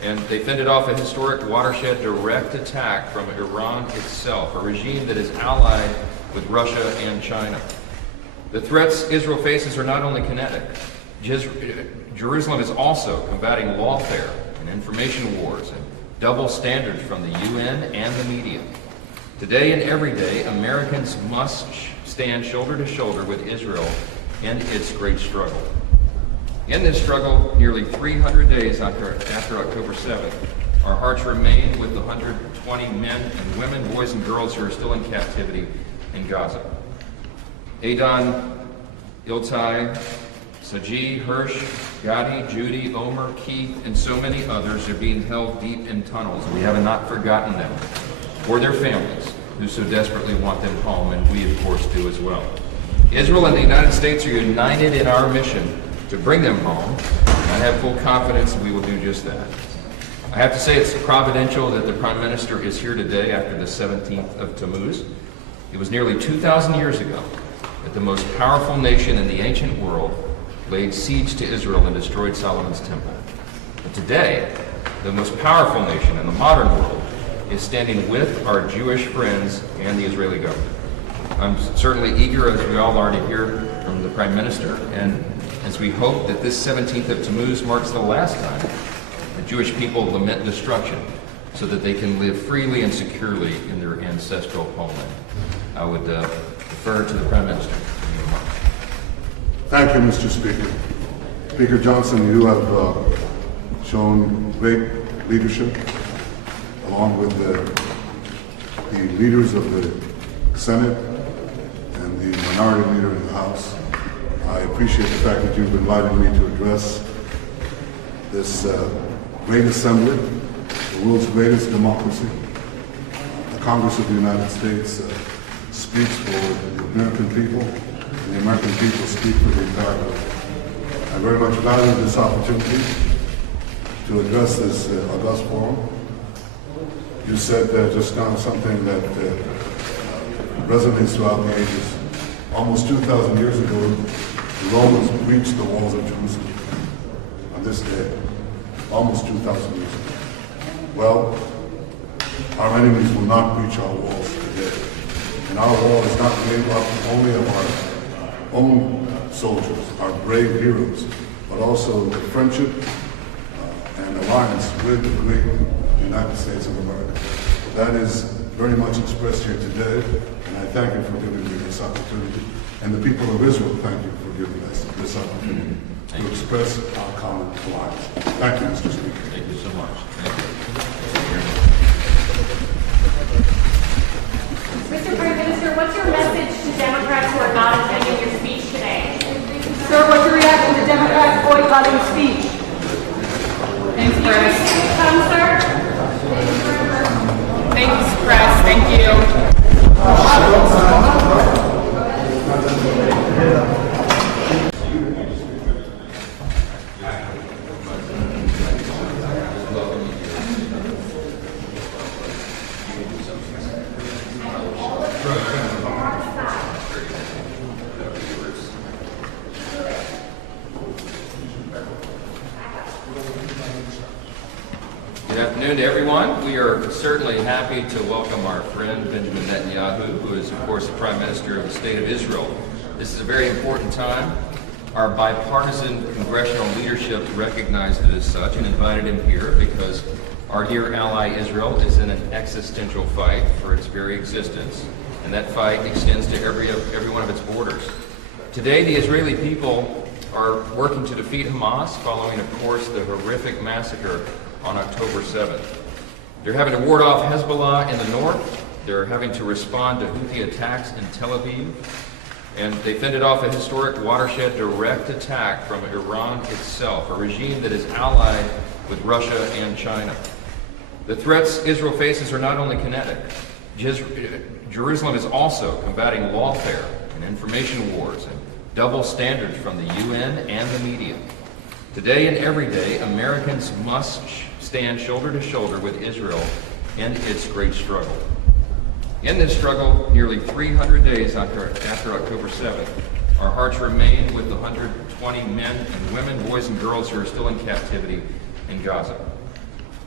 And they fended off a historic watershed direct attack from Iran itself, a regime that is allied with Russia and China. The threats Israel faces are not only kinetic. Jerusalem is also combating lawfare and information wars and double standards from the UN and the media. Today and every day, Americans must stand shoulder to shoulder with Israel in its great struggle. In this struggle, nearly 300 days after October 7th, our hearts remain with the 120 men and women, boys and girls who are still in captivity in Gaza. Adon, Iltai, Saji, Hirsch, Gadi, Judy, Omer, Keith, and so many others are being held deep in tunnels. We have not forgotten them, or their families, who so desperately want them home, and we, of course, do as well. Israel and the United States are united in our mission to bring them home, and I have full confidence we will do just that. I have to say it's providential that the Prime Minister is here today after the 17th of Tammuz. It was nearly 2,000 years ago that the most powerful nation in the ancient world laid siege to Israel and destroyed Solomon's temple. But today, the most powerful nation in the modern world is standing with our Jewish friends and the Israeli government. I'm certainly eager, as we all are, to hear from the Prime Minister, and as we hope that this 17th of Tammuz marks the last time the Jewish people lament destruction so that they can live freely and securely in their ancestral homeland. I would defer to the Prime Minister. Thank you, Mr. Speaker. Speaker Johnson, you have shown great leadership, along with the leaders of the Senate and the minority leader in the House. I appreciate the fact that you've invited me to address this great assembly, the world's greatest democracy. The Congress of the United States speaks for the American people, and the American people speak for the entire world. I very much value this opportunity to address this august forum. You said just now something that resonates throughout the ages. Almost 2,000 years ago, the Romans breached the walls of Jerusalem on this day, almost 2,000 years ago. Well, our enemies will not breach our walls today. And our wall is not made up only of our own soldiers, our brave heroes, but also the friendship and alliance with the great United States of America. That is very much expressed here today, and I thank you for giving me this opportunity. And the people of Israel thank you for giving us this opportunity to express our common alliance. Thank you, Mr. Speaker. Thank you so much. Thank you. Mr. Prime Minister, what's your message to Democrats who are not attending your speech today? Sir, what's your reaction to Democrats boycotting speech? Thanks, Chris. Come, sir. Thanks, Chris. Thank you. Good afternoon to everyone. We are certainly happy to welcome our friend Benjamin Netanyahu, who is, of course, the Prime Minister of the State of Israel. This is a very important time. Our bipartisan congressional leadership recognized it as such and invited him here because our dear ally Israel is in an existential fight for its very existence, and that fight extends to every one of its borders. Today, the Israeli people are working to defeat Hamas following, of course, the horrific massacre on October 7th. They're having to ward off Hezbollah in the north. They're having to respond to Houthi attacks in Tel Aviv. And they fended off a historic watershed direct attack from Iran itself, a regime that is allied with Russia and China. The threats Israel faces are not only kinetic. Jerusalem is also combating lawfare and information wars and double standards from the UN and the media. Today and every day, Americans must stand shoulder to shoulder with Israel in its great struggle. In this struggle, nearly 300 days after October 7th, our hearts remain with the 120 men and women, boys and girls who are still in captivity in Gaza.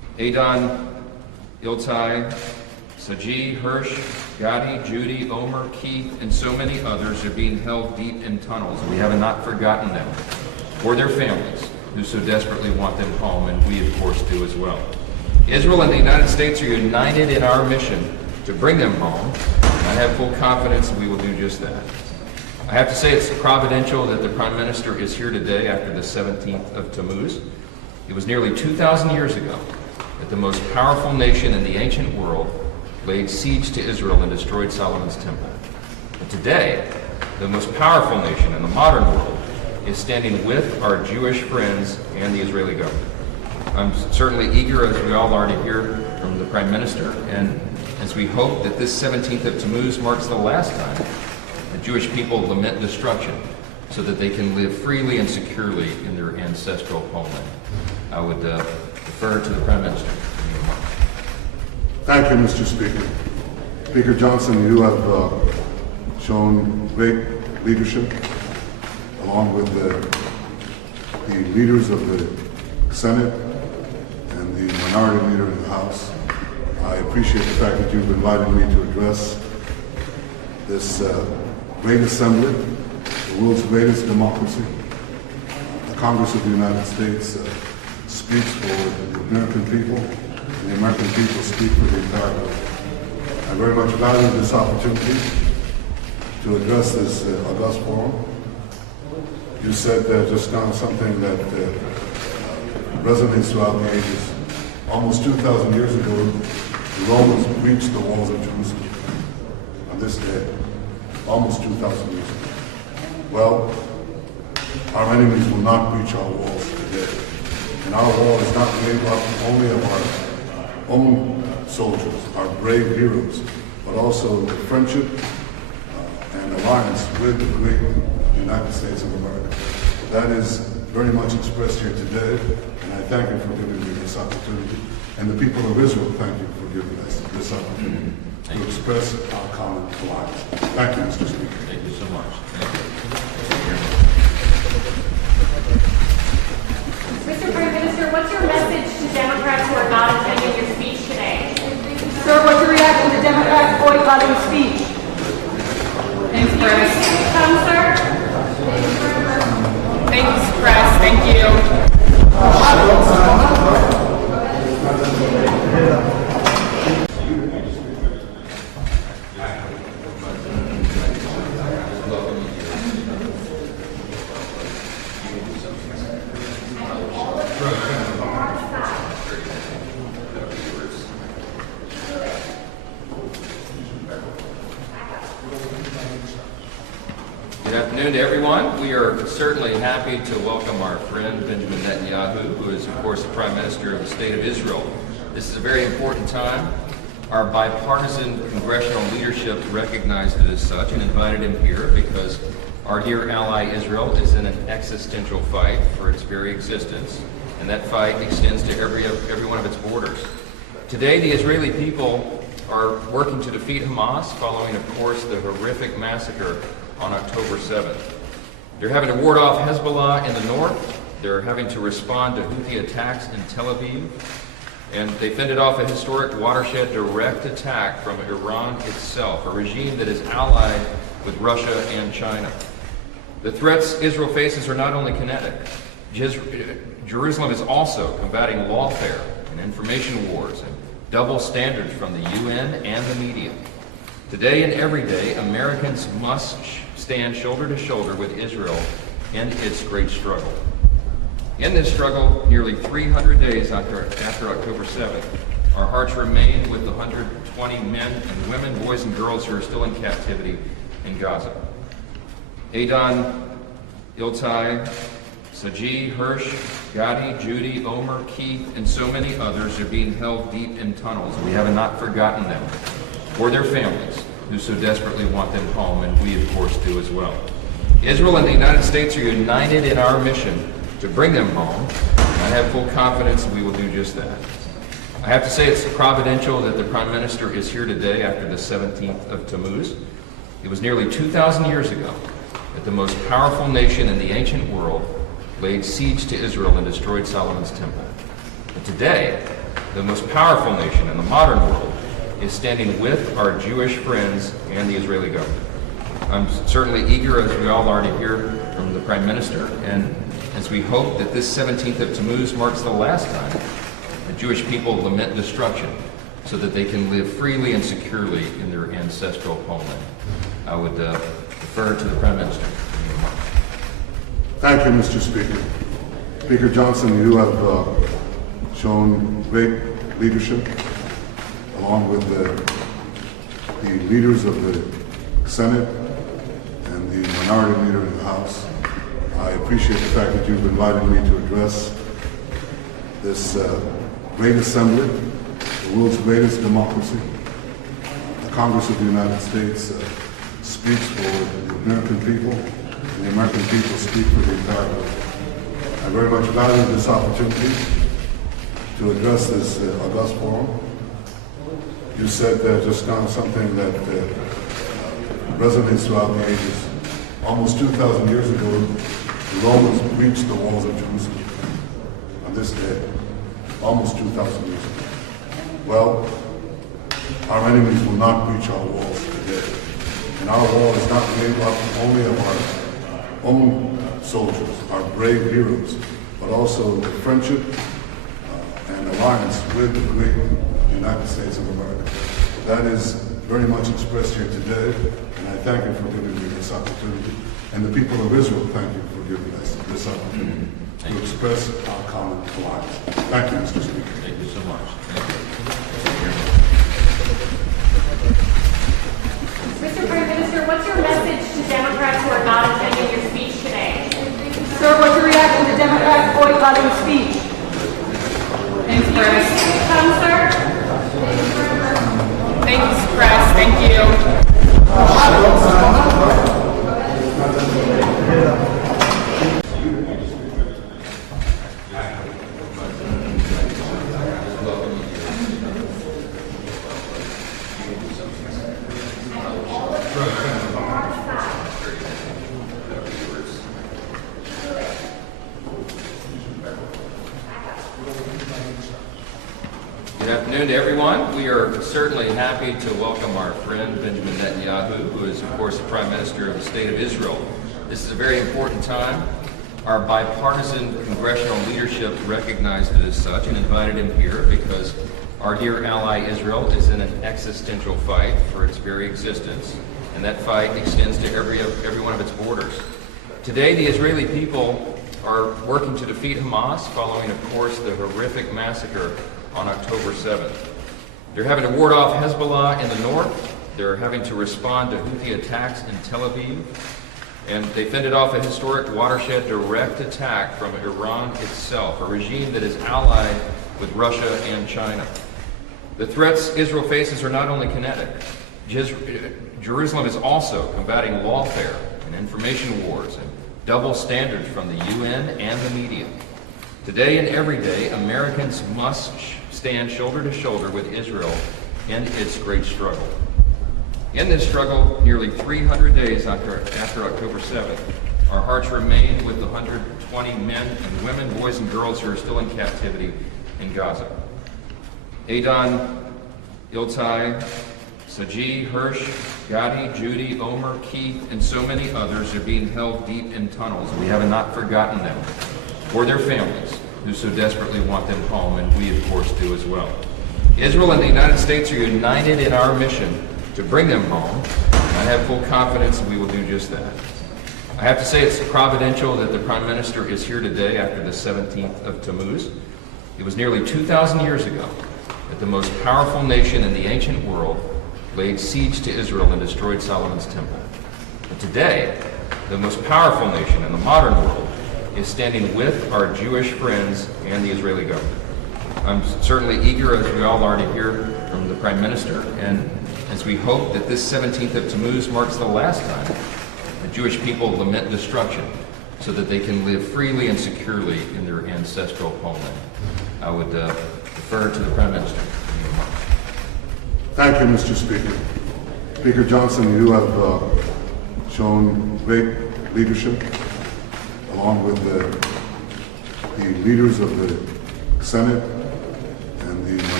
Adon, Iltai, Saji, Hirsch, Gadi, Judy, Omer, Keith, and so many others are being held deep in tunnels. We have not forgotten them or their families who so desperately want them home, and we, of course, do as well. Israel and the United States are united in our mission to bring them home, and I have full confidence we will do just that. I have to say it's providential that the Prime Minister is here today after the 17th of Tammuz. It was nearly 2,000 years ago that the most powerful nation in the ancient world laid siege to Israel and destroyed Solomon's temple. But today, the most powerful nation in the modern world is standing with our Jewish friends and the Israeli government. I'm certainly eager, as we all are, to hear from the Prime Minister, and as we hope that this 17th of Tammuz marks the last time the Jewish people lament destruction so that they can live freely and securely in their ancestral homeland. I would defer to the Prime Minister. Thank you, Mr. Speaker. Speaker Johnson, you have shown great leadership, along with the leaders of the Senate and the minority leader in the House. I appreciate the fact that you've invited me to address this great assembly, the world's greatest democracy. The Congress of the United States speaks for the American people, and the American people speak for the entire world. I very much value this opportunity to address this august forum. You said just now something that resonates throughout the ages. Almost 2,000 years ago, the Romans breached the walls of Jerusalem on this day, almost 2,000 years ago. Well, our enemies will not breach our walls today. And our wall is not made up only of our own soldiers, our brave heroes, but also the friendship and alliance with the great United States of America. That is very much expressed here today, and I thank you for giving me this opportunity. And the people of Israel, thank you for giving us this opportunity to express our common alliance. Thank you, Mr. Speaker. Thank you so much. Thank you. Mr. Prime Minister, what's your message to Democrats who are not attending your speech today? Sir, what's your reaction to Democrats boycotting the speech? Thanks, Chris. Come, sir. Thanks, Chris. Thank you. Good afternoon to everyone. We are certainly happy to welcome our friend Benjamin Netanyahu, who is, of course, the Prime Minister of the State of Israel. This is a very important time. Our bipartisan congressional leadership recognized it as such and invited him here because our dear ally Israel is in an existential fight for its very existence, and that fight extends to every one of its borders. Today, the Israeli people are working to defeat Hamas following, of course, the horrific massacre on October 7th. They're having to ward off Hezbollah in the north. They're having to respond to Houthi attacks in Tel Aviv. And they fended off a historic watershed direct attack from Iran itself, a regime that is allied with Russia and China. The threats Israel faces are not only kinetic. Jerusalem is also combating lawfare and information wars and double standards from the UN and the media. Today and every day, Americans must stand shoulder to shoulder with Israel in its great struggle. In this struggle, nearly 300 days after October 7th, our hearts remain with the 120 men and women, boys and girls who are still in captivity in Gaza. Adon, Iltai, Saji, Hirsch, Gadi, Judy, Omer, Keith, and so many others are being held deep in tunnels. We have not forgotten them or their families who so desperately want them home, and we, of course, do as well. Israel and the United States are united in our mission to bring them home. I have full confidence we will do just that. I have to say it's providential that the Prime Minister is here today after the 17th of Tammuz. It was nearly 2,000 years ago that the most powerful nation in the ancient world laid siege to Israel and destroyed Solomon's temple. But today, the most powerful nation in the modern world, is standing with our Jewish friends and the Israeli government. I'm certainly eager, as we all already hear from the Prime Minister, and as we hope that this 17th of Tammuz marks the last time the Jewish people lament destruction so that they can live freely and securely in their ancestral homeland. I would defer to the Prime Minister. Thank you, Mr. Speaker. Speaker Johnson, you have shown great leadership, along with the leaders of the Senate and the minority leader in the House. I appreciate the fact that you've invited me to address this great assembly, the world's greatest democracy. The Congress of the United States speaks for the American people, and the American people speak for the entire world. I very much value this opportunity to address this august forum. You said just now something that resonates throughout the ages. Almost 2,000 years ago, the Romans breached the walls of Jerusalem on this day, almost 2,000 years ago. Well, our enemies will not breach our walls today. And our wall is not made up only of our own soldiers, our brave heroes, but also the friendship and alliance with the great United States of America. That is very much expressed here today, and I thank you for giving me this opportunity. And the people of Israel thank you for giving us this opportunity to express our common alliance. Thank you, Mr. Speaker. Thank you so much. Thank you. Mr. Prime Minister, what's your message to Democrats who are not attending your speech today? Sir, what's your reaction to Democrats boycotting speech? Thanks, Chris. Come, sir. Thanks, Chris. Thank you. Good afternoon to everyone. We are certainly happy to welcome our friend Benjamin Netanyahu, who is, of course, the Prime Minister of the State of Israel. This is a very important time. Our bipartisan congressional leadership recognized it as such and invited him here because our dear ally Israel is in an existential fight for its very existence, and that fight extends to every one of its borders. Today, the Israeli people are working to defeat Hamas following, of course, the horrific massacre on October 7th. They're having to ward off Hezbollah in the north. They're having to respond to Houthi attacks in Tel Aviv. And they fended off a historic watershed direct attack from Iran itself, a regime that is allied with Russia and China. The threats Israel faces are not only kinetic. Jerusalem is also combating lawfare and information wars and double standards from the UN and the media. Today and every day, Americans must stand shoulder to shoulder with Israel in its great struggle. In this struggle, nearly 300 days after October 7th, our hearts remain with the 120 men and women, boys and girls who are still in captivity in Gaza. Adon, Iltai, Saji, Hirsch, Gadi, Judy, Omer, Keith, and so many others are being held deep in tunnels. We have not forgotten them, or their families, who so desperately want them home, and we, of course, do as well. Israel and the United States are united in our mission to bring them home, and I have full confidence that we will do just that. I have to say it's providential that the Prime Minister is here today after the 17th of Tammuz. It was nearly 2,000 years ago that the most powerful nation in the ancient world laid siege to Israel and destroyed Solomon's temple. But today, the most powerful nation in the modern world is standing with our Jewish friends and the Israeli government. I'm certainly eager, as we all already hear from the Prime Minister, and as we hope that this 17th of Tammuz marks the last time the Jewish people lament destruction so that they can live freely and securely in their ancestral homeland. I would defer to the Prime Minister. Thank you, Mr. Speaker. Speaker Johnson, you have shown great leadership, along with the leaders of the Senate and the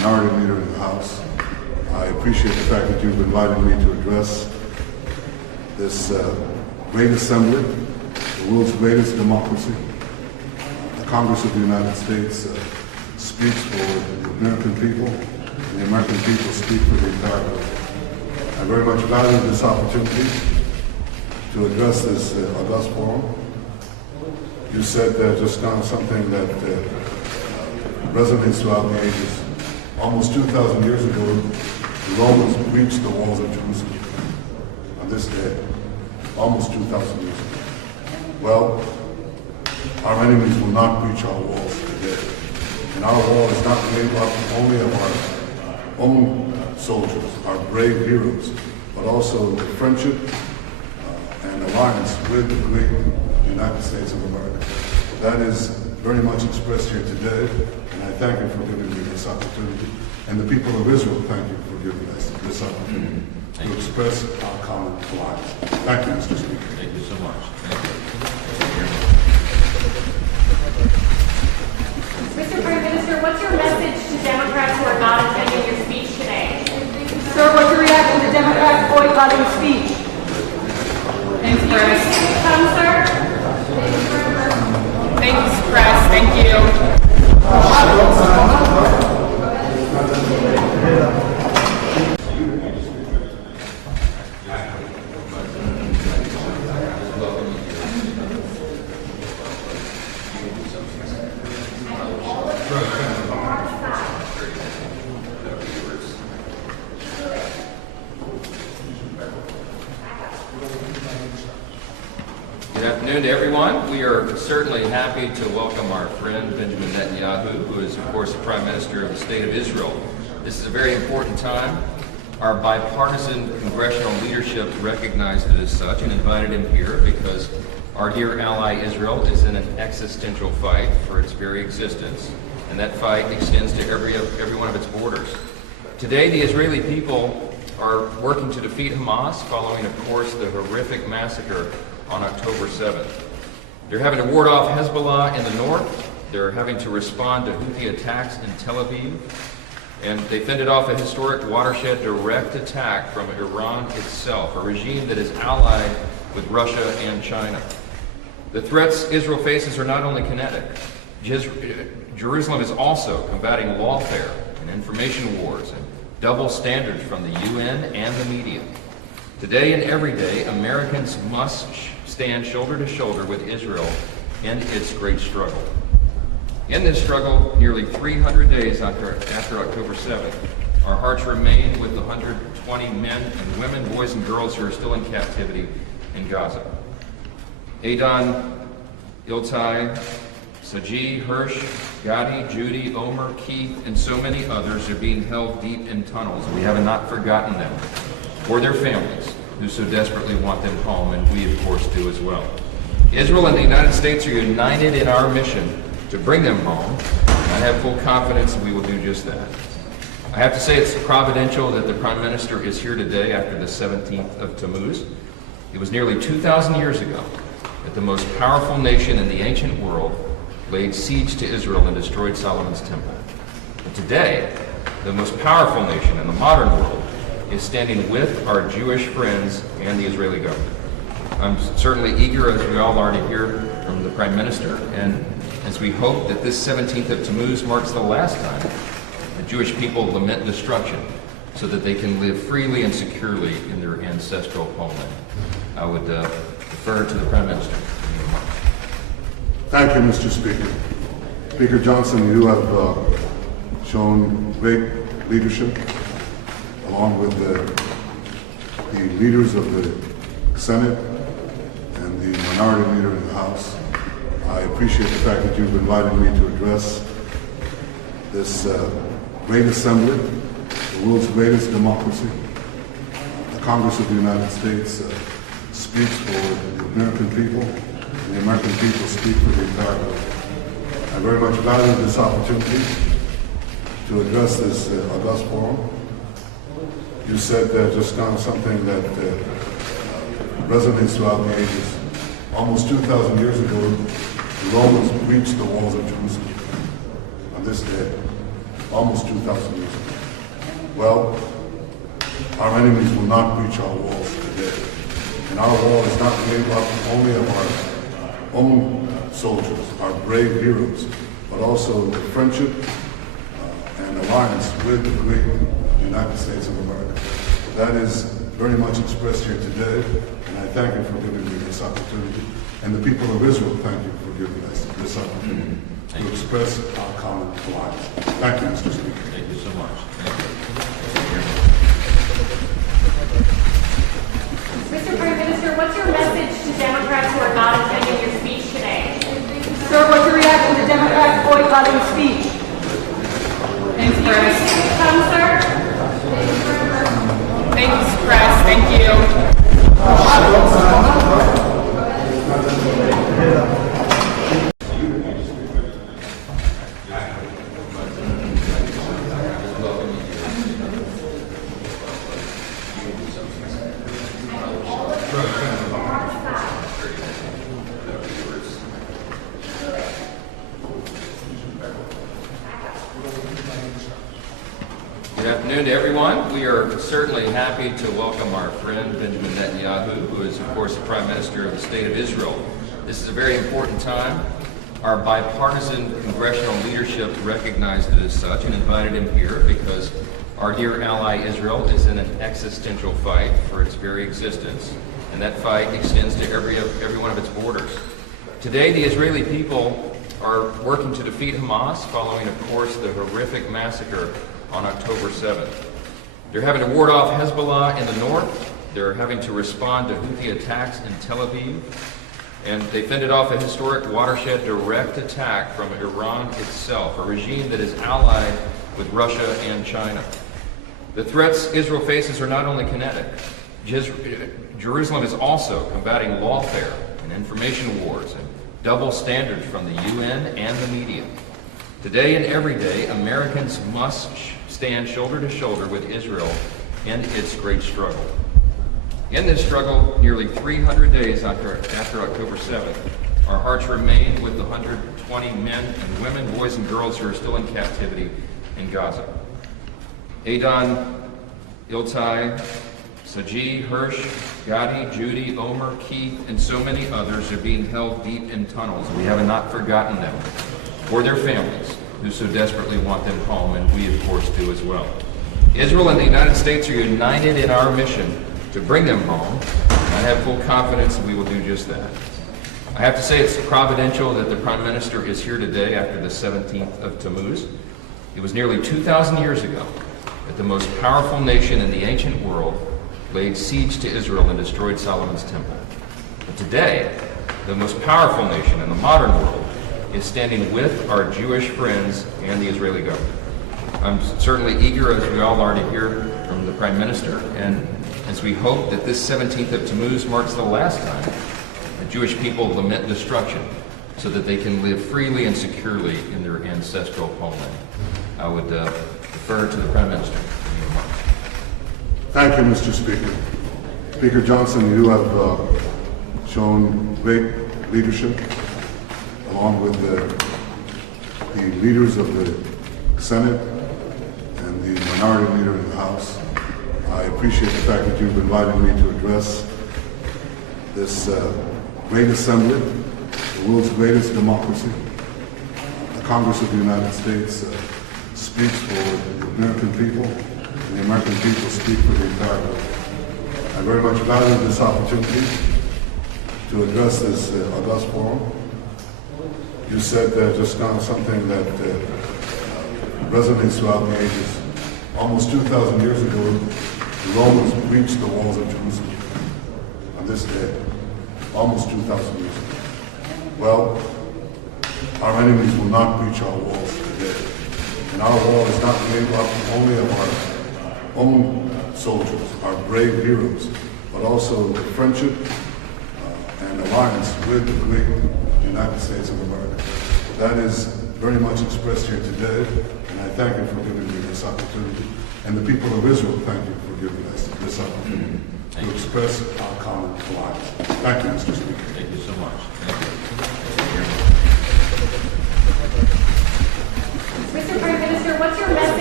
minority leader in the House. I appreciate the fact that you've invited me to address this great assembly, the world's greatest democracy. The Congress of the United States speaks for the American people, and the American people speak for the entire world. I very much value this opportunity to address this august forum. You said just now something that resonates throughout the ages. Almost 2,000 years ago, the Romans breached the walls of Jerusalem. On this day, almost 2,000 years ago. Well, our enemies will not breach our walls today. And our wall is not made up only of our own soldiers, our brave heroes, but also the friendship and alliance with the great United States of America. That is very much expressed here today, and I thank you for giving me this opportunity. And the people of Israel, thank you for giving us this opportunity to express our common alliance. Thank you, Mr. Speaker. Thank you so much. Thank you. Mr. Prime Minister, what's your message to Democrats who are not attending your speech today? Sir, what's your reaction to Democrats boycotting speech? Thanks, Chris. Come, sir. Thanks, Chris. Thank you. Good afternoon to everyone. We are certainly happy to welcome our friend Benjamin Netanyahu, who is, of course, the Prime Minister of the State of Israel. This is a very important time. Our bipartisan congressional leadership recognized it as such and invited him here because our dear ally Israel is in an existential fight for its very existence, and that fight extends to every one of its borders. Today, the Israeli people are working to defeat Hamas following, of course, the horrific massacre on October 7th. They're having to ward off Hezbollah in the north. They're having to respond to Houthi attacks in Tel Aviv. And they fended off a historic watershed direct attack from Iran itself, a regime that is allied with Russia and China. The threats Israel faces are not only kinetic. Jerusalem is also combating lawfare and information wars and double standards from the UN and the media. Today and every day, Americans must stand shoulder to shoulder with Israel in its great struggle. In this struggle, nearly 300 days after October 7th, our hearts remain with the 120 men and women, boys and girls who are still in captivity in Gaza. Adon, Iltai, Saji, Hirsch, Gadi, Judy, Omer, Keith, and so many others are being held deep in tunnels. We have not forgotten them or their families who so desperately want them home, and we, of course, do as well. Israel and the United States are united in our mission to bring them home, and I have full confidence that we will do just that. I have to say it's providential that the Prime Minister is here today after the 17th of Tammuz. It was nearly 2,000 years ago that the most powerful nation in the ancient world laid siege to Israel and destroyed Solomon's temple. And today, the most powerful nation in the modern world is standing with our Jewish friends and the Israeli government. I'm certainly eager, as we all are, to hear from the Prime Minister, and as we hope that this 17th of Tammuz marks the last time the Jewish people lament destruction so that they can live freely and securely in their ancestral homeland. I would defer to the Prime Minister. Thank you, Mr. Speaker. Speaker Johnson, you have shown great leadership along with the leaders of the Senate and the minority leader in the House. I appreciate the fact that you've invited me to address this great assembly, the world's greatest democracy. The Congress of the United States speaks for the American people, and the American people speak for the entire world. I very much value this opportunity to address this august forum. You said just now something that resonates throughout the ages. Almost 2,000 years ago, the Romans breached the walls of Jerusalem. On this day, almost 2,000 years ago. Well, our enemies will not breach our walls today. And our wall is not made up only of our own soldiers, our brave heroes, but also the friendship and alliance with the great United States of America. That is very much expressed here today, and I thank you for giving me this opportunity. And the people of Israel thank you for giving us this opportunity to express our common alliance. Thank you, Mr. Speaker. Thank you so much. Thank you. Mr. Prime Minister, what's your message to Democrats who are not attending your speech today? Sir, what's your reaction to Democrats boycotting speech? Thanks, Chris. Come, sir. Thanks, Chris. Thank you. Good afternoon to everyone. We are certainly happy to welcome our friend Benjamin Netanyahu, who is, of course, the Prime Minister of the State of Israel. This is a very important time. Our bipartisan congressional leadership recognized it as such and invited him here because our dear ally Israel is in an existential fight for its very existence, and that fight extends to every one of its borders. Today, the Israeli people are working to defeat Hamas following, of course, the horrific massacre on October 7th. They're having to ward off Hezbollah in the north. They're having to respond to Houthi attacks in Tel Aviv. And they fended off a historic watershed direct attack from Iran itself, a regime that is allied with Russia and China. The threats Israel faces are not only kinetic. Jerusalem is also combating lawfare and information wars and double standards from the UN and the media. Today and every day, Americans must stand shoulder to shoulder with Israel in its great struggle. In this struggle, nearly 300 days after October 7th, our hearts remain with the 120 men and women, boys and girls who are still in captivity in Gaza. Adon, Iltai, Saji, Hirsch, Gadi, Judy, Omer, Keith, and so many others are being held deep in tunnels. We have not forgotten them, or their families, who so desperately want them home, and we, of course, do as well. Israel and the United States are united in our mission to bring them home, and I have full confidence that we will do just that. I have to say it's providential that the Prime Minister is here today after the 17th of Tammuz. It was nearly 2,000 years ago that the most powerful nation in the ancient world laid siege to Israel and destroyed Solomon's temple. But today, the most powerful nation in the modern world is standing with our Jewish friends and the Israeli government. I'm certainly eager, as we all are, to hear from the Prime Minister, and as we hope that this 17th of Tammuz marks the last time the Jewish people lament destruction so that they can live freely and securely in their ancestral homeland. I would defer to the Prime Minister. Thank you, Mr. Speaker. Speaker Johnson, you have shown great leadership along with the leaders of the Senate and the minority leader in the House. I appreciate the fact that you've invited me to address this great assembly, the world's greatest democracy. The Congress of the United States speaks for the American people, and the American people speak for the entire world. I very much value this opportunity to address this august forum. You said just now something that resonates throughout the ages. Almost 2,000 years ago, the Romans breached the walls of Jerusalem. On this day, almost 2,000 years ago. Well, our enemies will not breach our walls today. And our wall is not made up only of our own soldiers, our brave heroes, but also the friendship and alliance with the great United States of America. That is very much expressed here today, and I thank you for giving me this opportunity. And the people of Israel thank you for giving us this opportunity to express our common alliance. Thank you, Mr. Speaker. Thank you so much. Mr. Prime Minister, what's your message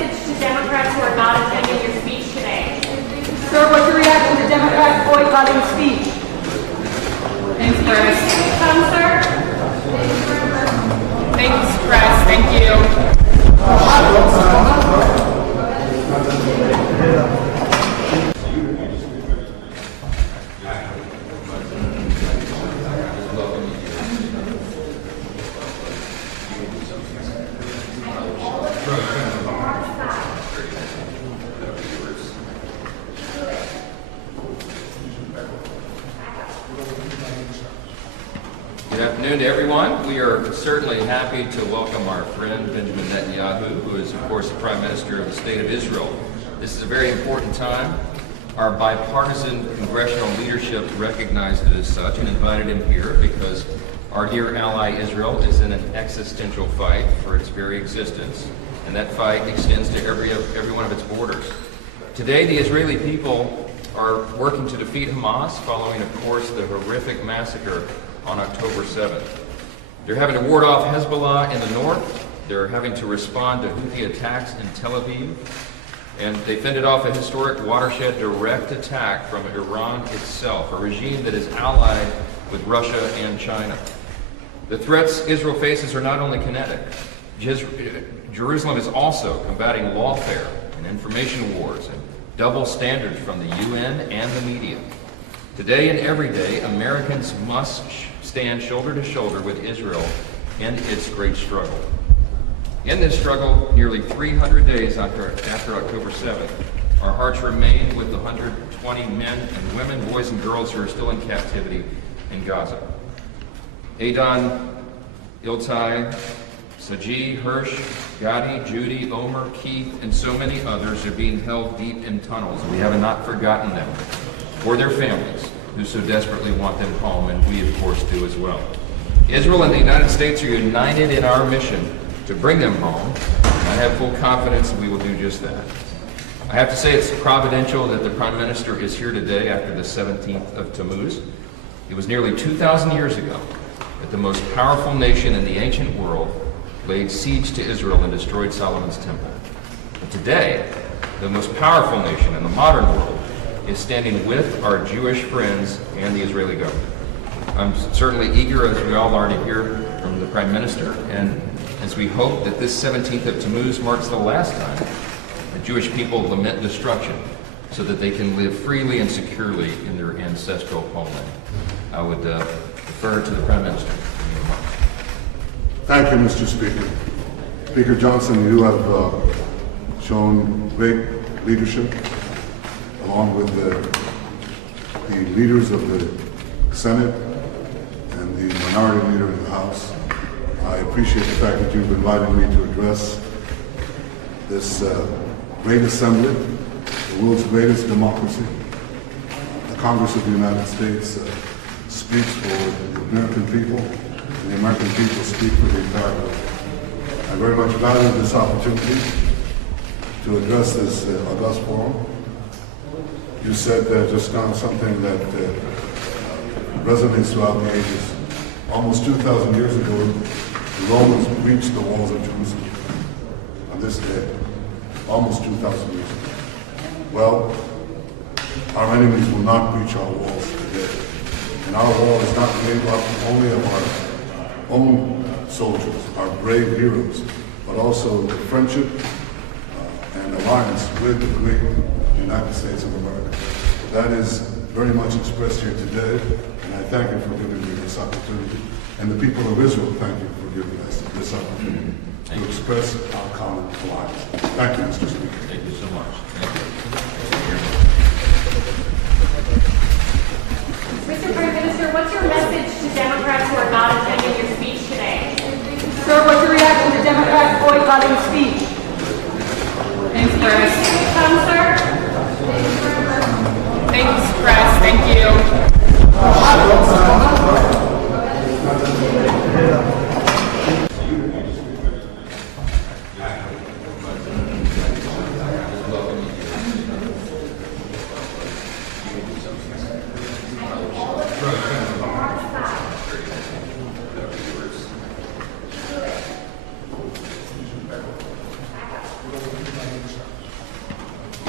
not attending your speech today? Sir, what's your reaction to Democrats boycotting speech? Thanks, press. Come, sir. Thanks, press. Thank you. Good afternoon to everyone. We are certainly happy to welcome our friend Benjamin Netanyahu, who is, of course, the Prime Minister of the State of Israel. This is a very important time. Our bipartisan congressional leadership recognized it as such and invited him here because our dear ally Israel is in an existential fight for its very existence, and that fight extends to every one of its borders. Today, the Israeli people are working to defeat Hamas following, of course, the horrific massacre on October 7th. They're having to ward off Hezbollah in the north. They're having to respond to Houthi attacks in Tel Aviv. And they fended off a historic watershed direct attack from Iran itself, a regime that is allied with Russia and China. The threats Israel faces are not only kinetic. Jerusalem is also combating lawfare and information wars and double standards from the UN and the media. Today and every day, Americans must stand shoulder to shoulder with Israel in its great struggle. In this struggle, nearly 300 days after October 7th, our hearts remain with the 120 men and women, boys and girls who are still in captivity in Gaza. Adon, Iltai, Saji, Hirsch, Gadi, Judy, Omer, Keith, and so many others are being held deep in tunnels. We have not forgotten them or their families who so desperately want them home, and we, of course, do as well. Israel and the United States are united in our mission to bring them home, and I have full confidence that we will do just that. I have to say it's providential that the Prime Minister is here today after the 17th of Tammuz. It was nearly 2,000 years ago that the most powerful nation in the ancient world laid siege to Israel and destroyed Solomon's temple. But today, the most powerful nation in the modern world is standing with our Jewish friends and the Israeli government. I'm certainly eager, as we all are, to hear from the Prime Minister, and as we hope that this 17th of Tammuz marks the last time the Jewish people lament destruction so that they can live freely and securely in their ancestral homeland. I would defer to the Prime Minister. Thank you, Mr. Speaker. Speaker Johnson, you have shown great leadership along with the leaders of the Senate and the minority leader in the House. I appreciate the fact that you've invited me to address this great assembly, the world's greatest democracy. The Congress of the United States speaks for the American people, and the American people speak for the entire world. I very much value this opportunity to address this august forum. You said just now something that resonates throughout the ages. Almost 2,000 years ago, the Romans breached the walls of Jerusalem on this day, almost 2,000 years ago. Well, our enemies will not breach our walls today. And our wall is not made up only of our own soldiers, our brave heroes, but also the friendship and alliance with the great United States of America. That is very much expressed here today, and I thank you for giving me this opportunity. And the people of Israel thank you for giving us this opportunity to express our common alliance. Thank you, Mr. Speaker. Thank you so much. Thank you. Mr. Prime Minister, what's your message to Democrats who are not attending your speech today? Sir, what's your reaction to Democrats boycotting speech? Thanks, press. Come, sir. Thanks, press. Thank you.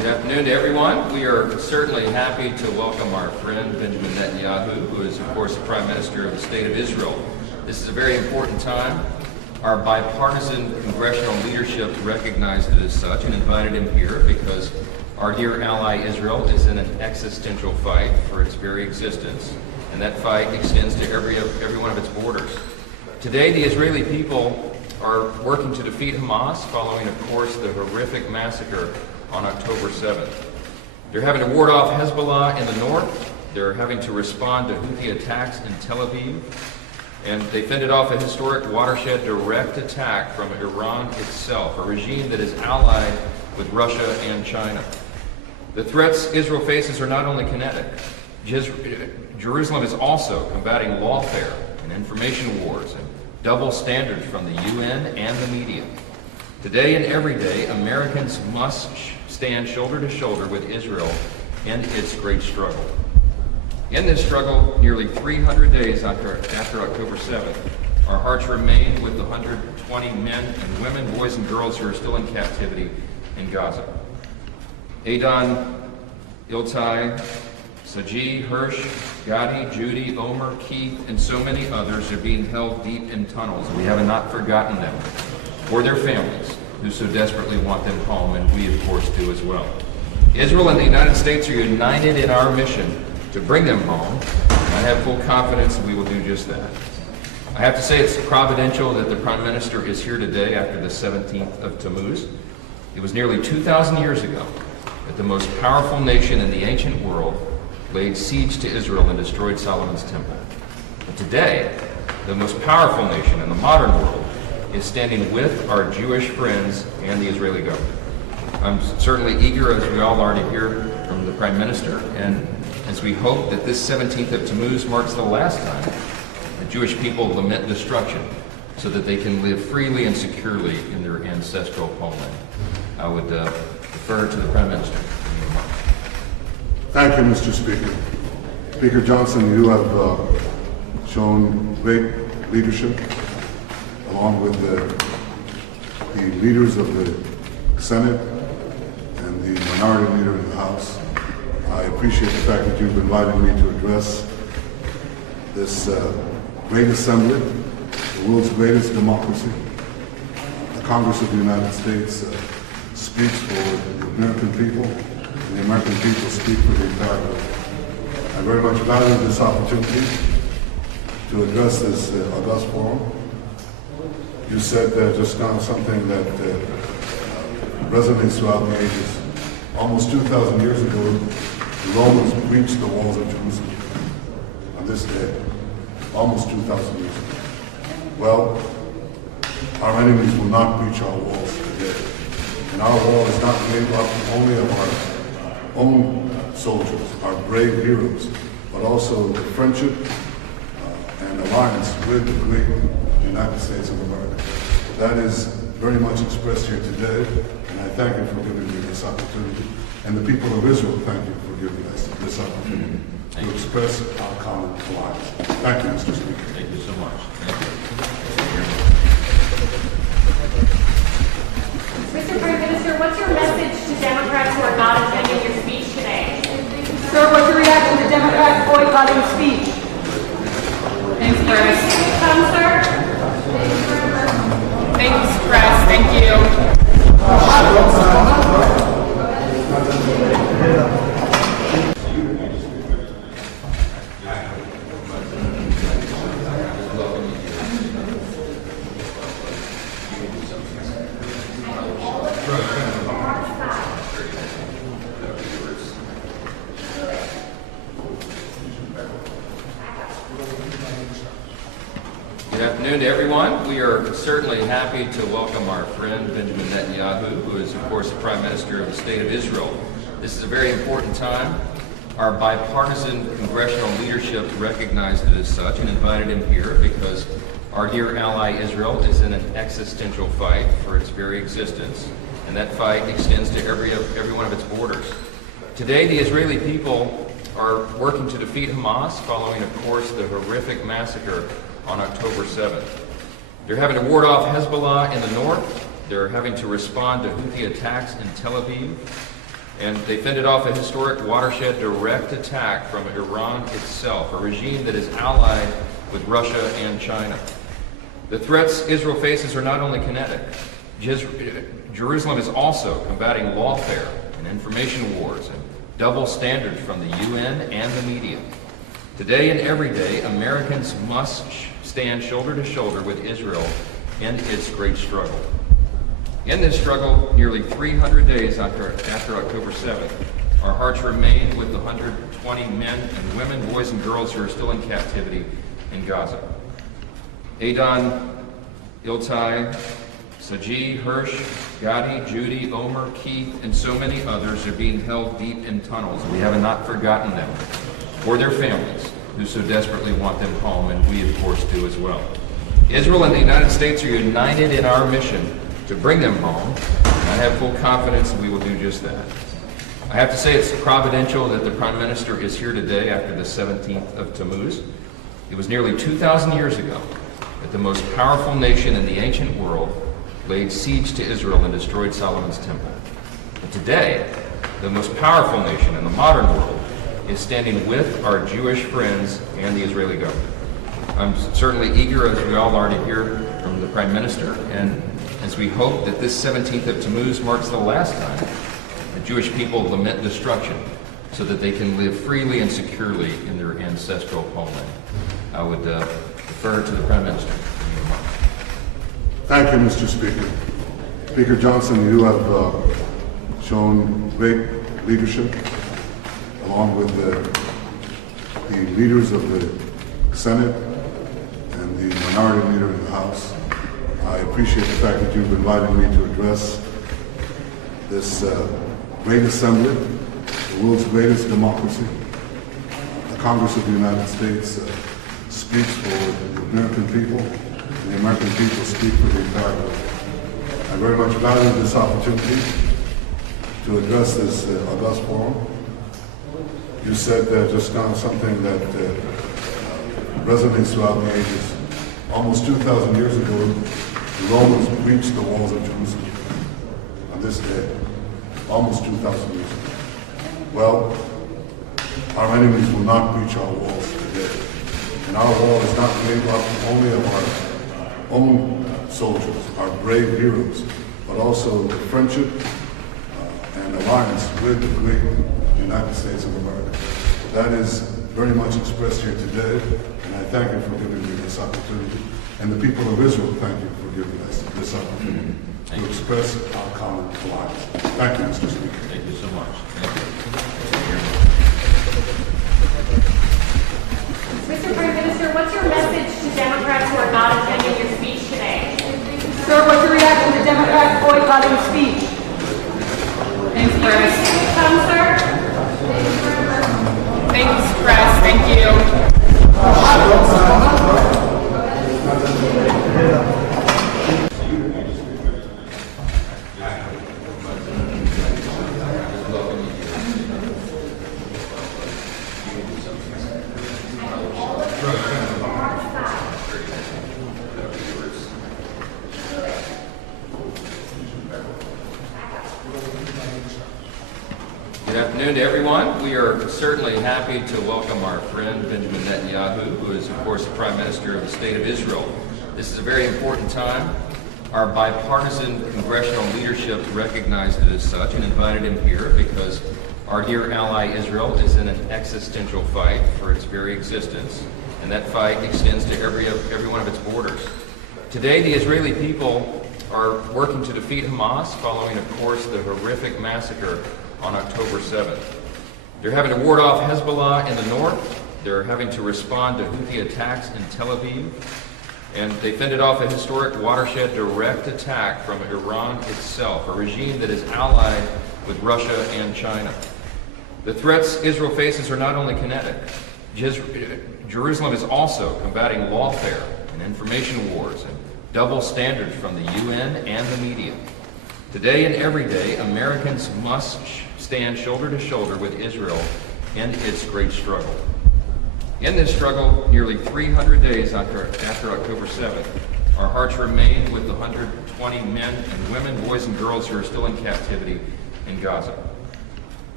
everyone. We are certainly happy to welcome our friend Benjamin Netanyahu, who is, of course, the Prime Minister of the State of Israel. This is a very important time. Our bipartisan congressional leadership recognized it as such and invited him here because our dear ally Israel is in an existential fight for its very existence, and that fight extends to every one of its borders. Today, the Israeli people are working to defeat Hamas following, of course, the horrific massacre on October 7th. They're having to ward off Hezbollah in the north. They're having to respond to Houthi attacks in Tel Aviv. And they fended off a historic watershed direct attack from Iran itself, a regime that is allied with Russia and China. The threats Israel faces are not only kinetic. Jerusalem is also combating lawfare and information wars and double standards from the UN and the media. Today and every day, Americans must stand shoulder to shoulder with Israel in its great struggle. In this struggle, nearly 300 days after October 7th, our hearts remain with the 120 men and women, boys and girls who are still in captivity in Gaza. Adon, Iltai, Saji, Hirsch, Gadi, Judy, Omer, Keith, and so many others are being held deep in tunnels. We have not forgotten them, or their families, who so desperately want them home, and we, of course, do as well. Israel and the United States are united in our mission to bring them home, and I have full confidence that we will do just that. I have to say it's providential that the Prime Minister is here today after the 17th of Tammuz. It was nearly 2,000 years ago that the most powerful nation in the ancient world laid siege to Israel and destroyed Solomon's temple. But today, the most powerful nation in the modern world is standing with our Jewish friends and the Israeli government. I'm certainly eager, as we all are, to hear from the Prime Minister, and as we hope that this 17th of Tammuz marks the last time the Jewish people lament destruction so that they can live freely and securely in their ancestral homeland. I would defer to the Prime Minister. Thank you, Mr. Speaker. Speaker Johnson, you have shown great leadership, along with the leaders of the Senate and the minority leader in the House. I appreciate the fact that you've invited me to address this great assembly, the world's greatest democracy. The Congress of the United States speaks for the American people, and the American people speak for the entire world. I very much value this opportunity to address this august forum. You said just now something that resonates throughout the ages. Almost 2,000 years ago, the Romans breached the walls of Jerusalem. On this day, almost 2,000 years ago. Well, our enemies will not breach our walls today. And our wall is not made up only of our own soldiers, our brave heroes, but also the friendship and alliance with the great United States of America. That is very much expressed here today, and I thank you for giving me this opportunity. And the people of Israel thank you for giving us this opportunity to express our common alliance. Thank you, Mr. Speaker. Thank you so much. Mr. Prime Minister, what's your message to Democrats who are not attending your speech today? Sir, what's your reaction to Democrats boycotting speech? Thanks, Chris. Come, sir. Thanks, Chris. Thank you. Good afternoon to everyone. We are certainly happy to welcome our friend Benjamin Netanyahu, who is, of course, the Prime Minister of the State of Israel. This is a very important time. Our bipartisan congressional leadership recognized it as such and invited him here because our dear ally Israel is in an existential fight for its very existence, and that fight extends to every one of its borders. Today, the Israeli people are working to defeat Hamas following, of course, the horrific massacre on October 7th. They're having to ward off Hezbollah in the north. They're having to respond to Houthi attacks in Tel Aviv. And they fended off a historic watershed direct attack from Iran itself, a regime that is allied with Russia and China. The threats Israel faces are not only kinetic. Jerusalem is also combating lawfare and information wars and double standards from the UN and the media. Today and every day, Americans must stand shoulder to shoulder with Israel in its great struggle. In this struggle, nearly 300 days after October 7th, our hearts remain with the 120 men and women, boys and girls who are still in captivity in Gaza. Adon, Iltai, Saji, Hirsch, Gadi, Judy, Omer, Keith, and so many others are being held deep in tunnels. We have not forgotten them or their families who so desperately want them home, and we, of course, do as well. Israel and the United States are united in our mission to bring them home, and I have full confidence that we will do just that. I have to say it's providential that the Prime Minister is here today after the 17th of Tammuz. It was nearly 2,000 years ago that the most powerful nation in the ancient world laid siege to Israel and destroyed Solomon's temple. But today, the most powerful nation in the modern world is standing with our Jewish friends and the Israeli government. I'm certainly eager, as we all are, to hear from the Prime Minister, and as we hope that this 17th of Tammuz marks the last time the Jewish people lament destruction so that they can live freely and securely in their ancestral homeland. I would defer to the Prime Minister. Thank you, Mr. Speaker. Speaker Johnson, you have shown great leadership along with the leaders of the Senate and the minority leader in the House. I appreciate the fact that you've invited me to address this great assembly, the world's greatest democracy. The Congress of the United States speaks for the American people, and the American people speak for the entire world. I very much value this opportunity to address this august forum. You said just now something that resonates throughout the ages. Almost 2,000 years ago, the Romans breached the walls of Jerusalem on this day, almost 2,000 years ago. Well, our enemies will not breach our walls today. And our wall is not made up only of our own soldiers, our brave heroes, but also the friendship and alliance with the great United States of America. That is very much expressed here today, and I thank you for giving me this opportunity. And the people of Israel thank you for giving us this opportunity to express our common alliance. Thank you, Mr. Speaker. Thank you so much. Thank you. Mr. Prime Minister, what's your message to Democrats who are not attending your speech today? Sir, what's your reaction to Democrats boycotting speech? Thanks, Chris. Come, sir. Thanks, Chris. Thank you. Good afternoon to everyone. We are certainly happy to welcome our friend Benjamin Netanyahu, who is, of course, the Prime Minister of the State of Israel. This is a very important time. Our bipartisan congressional leadership recognized it as such and invited him here because our dear ally Israel is in an existential fight for its very existence, and that fight extends to every one of its borders. Today, the Israeli people are working to defeat Hamas following, of course, the horrific massacre on October 7th. They're having to ward off Hezbollah in the north. They're having to respond to Houthi attacks in Tel Aviv. And they fended off a historic watershed direct attack from Iran itself, a regime that is allied with Russia and China. The threats Israel faces are not only kinetic. Jerusalem is also combating lawfare and information wars and double standards from the UN and the media. Today and every day, Americans must stand shoulder to shoulder with Israel in its great struggle. In this struggle, nearly 300 days after October 7th, our hearts remain with the 120 men and women, boys and girls who are still in captivity in Gaza.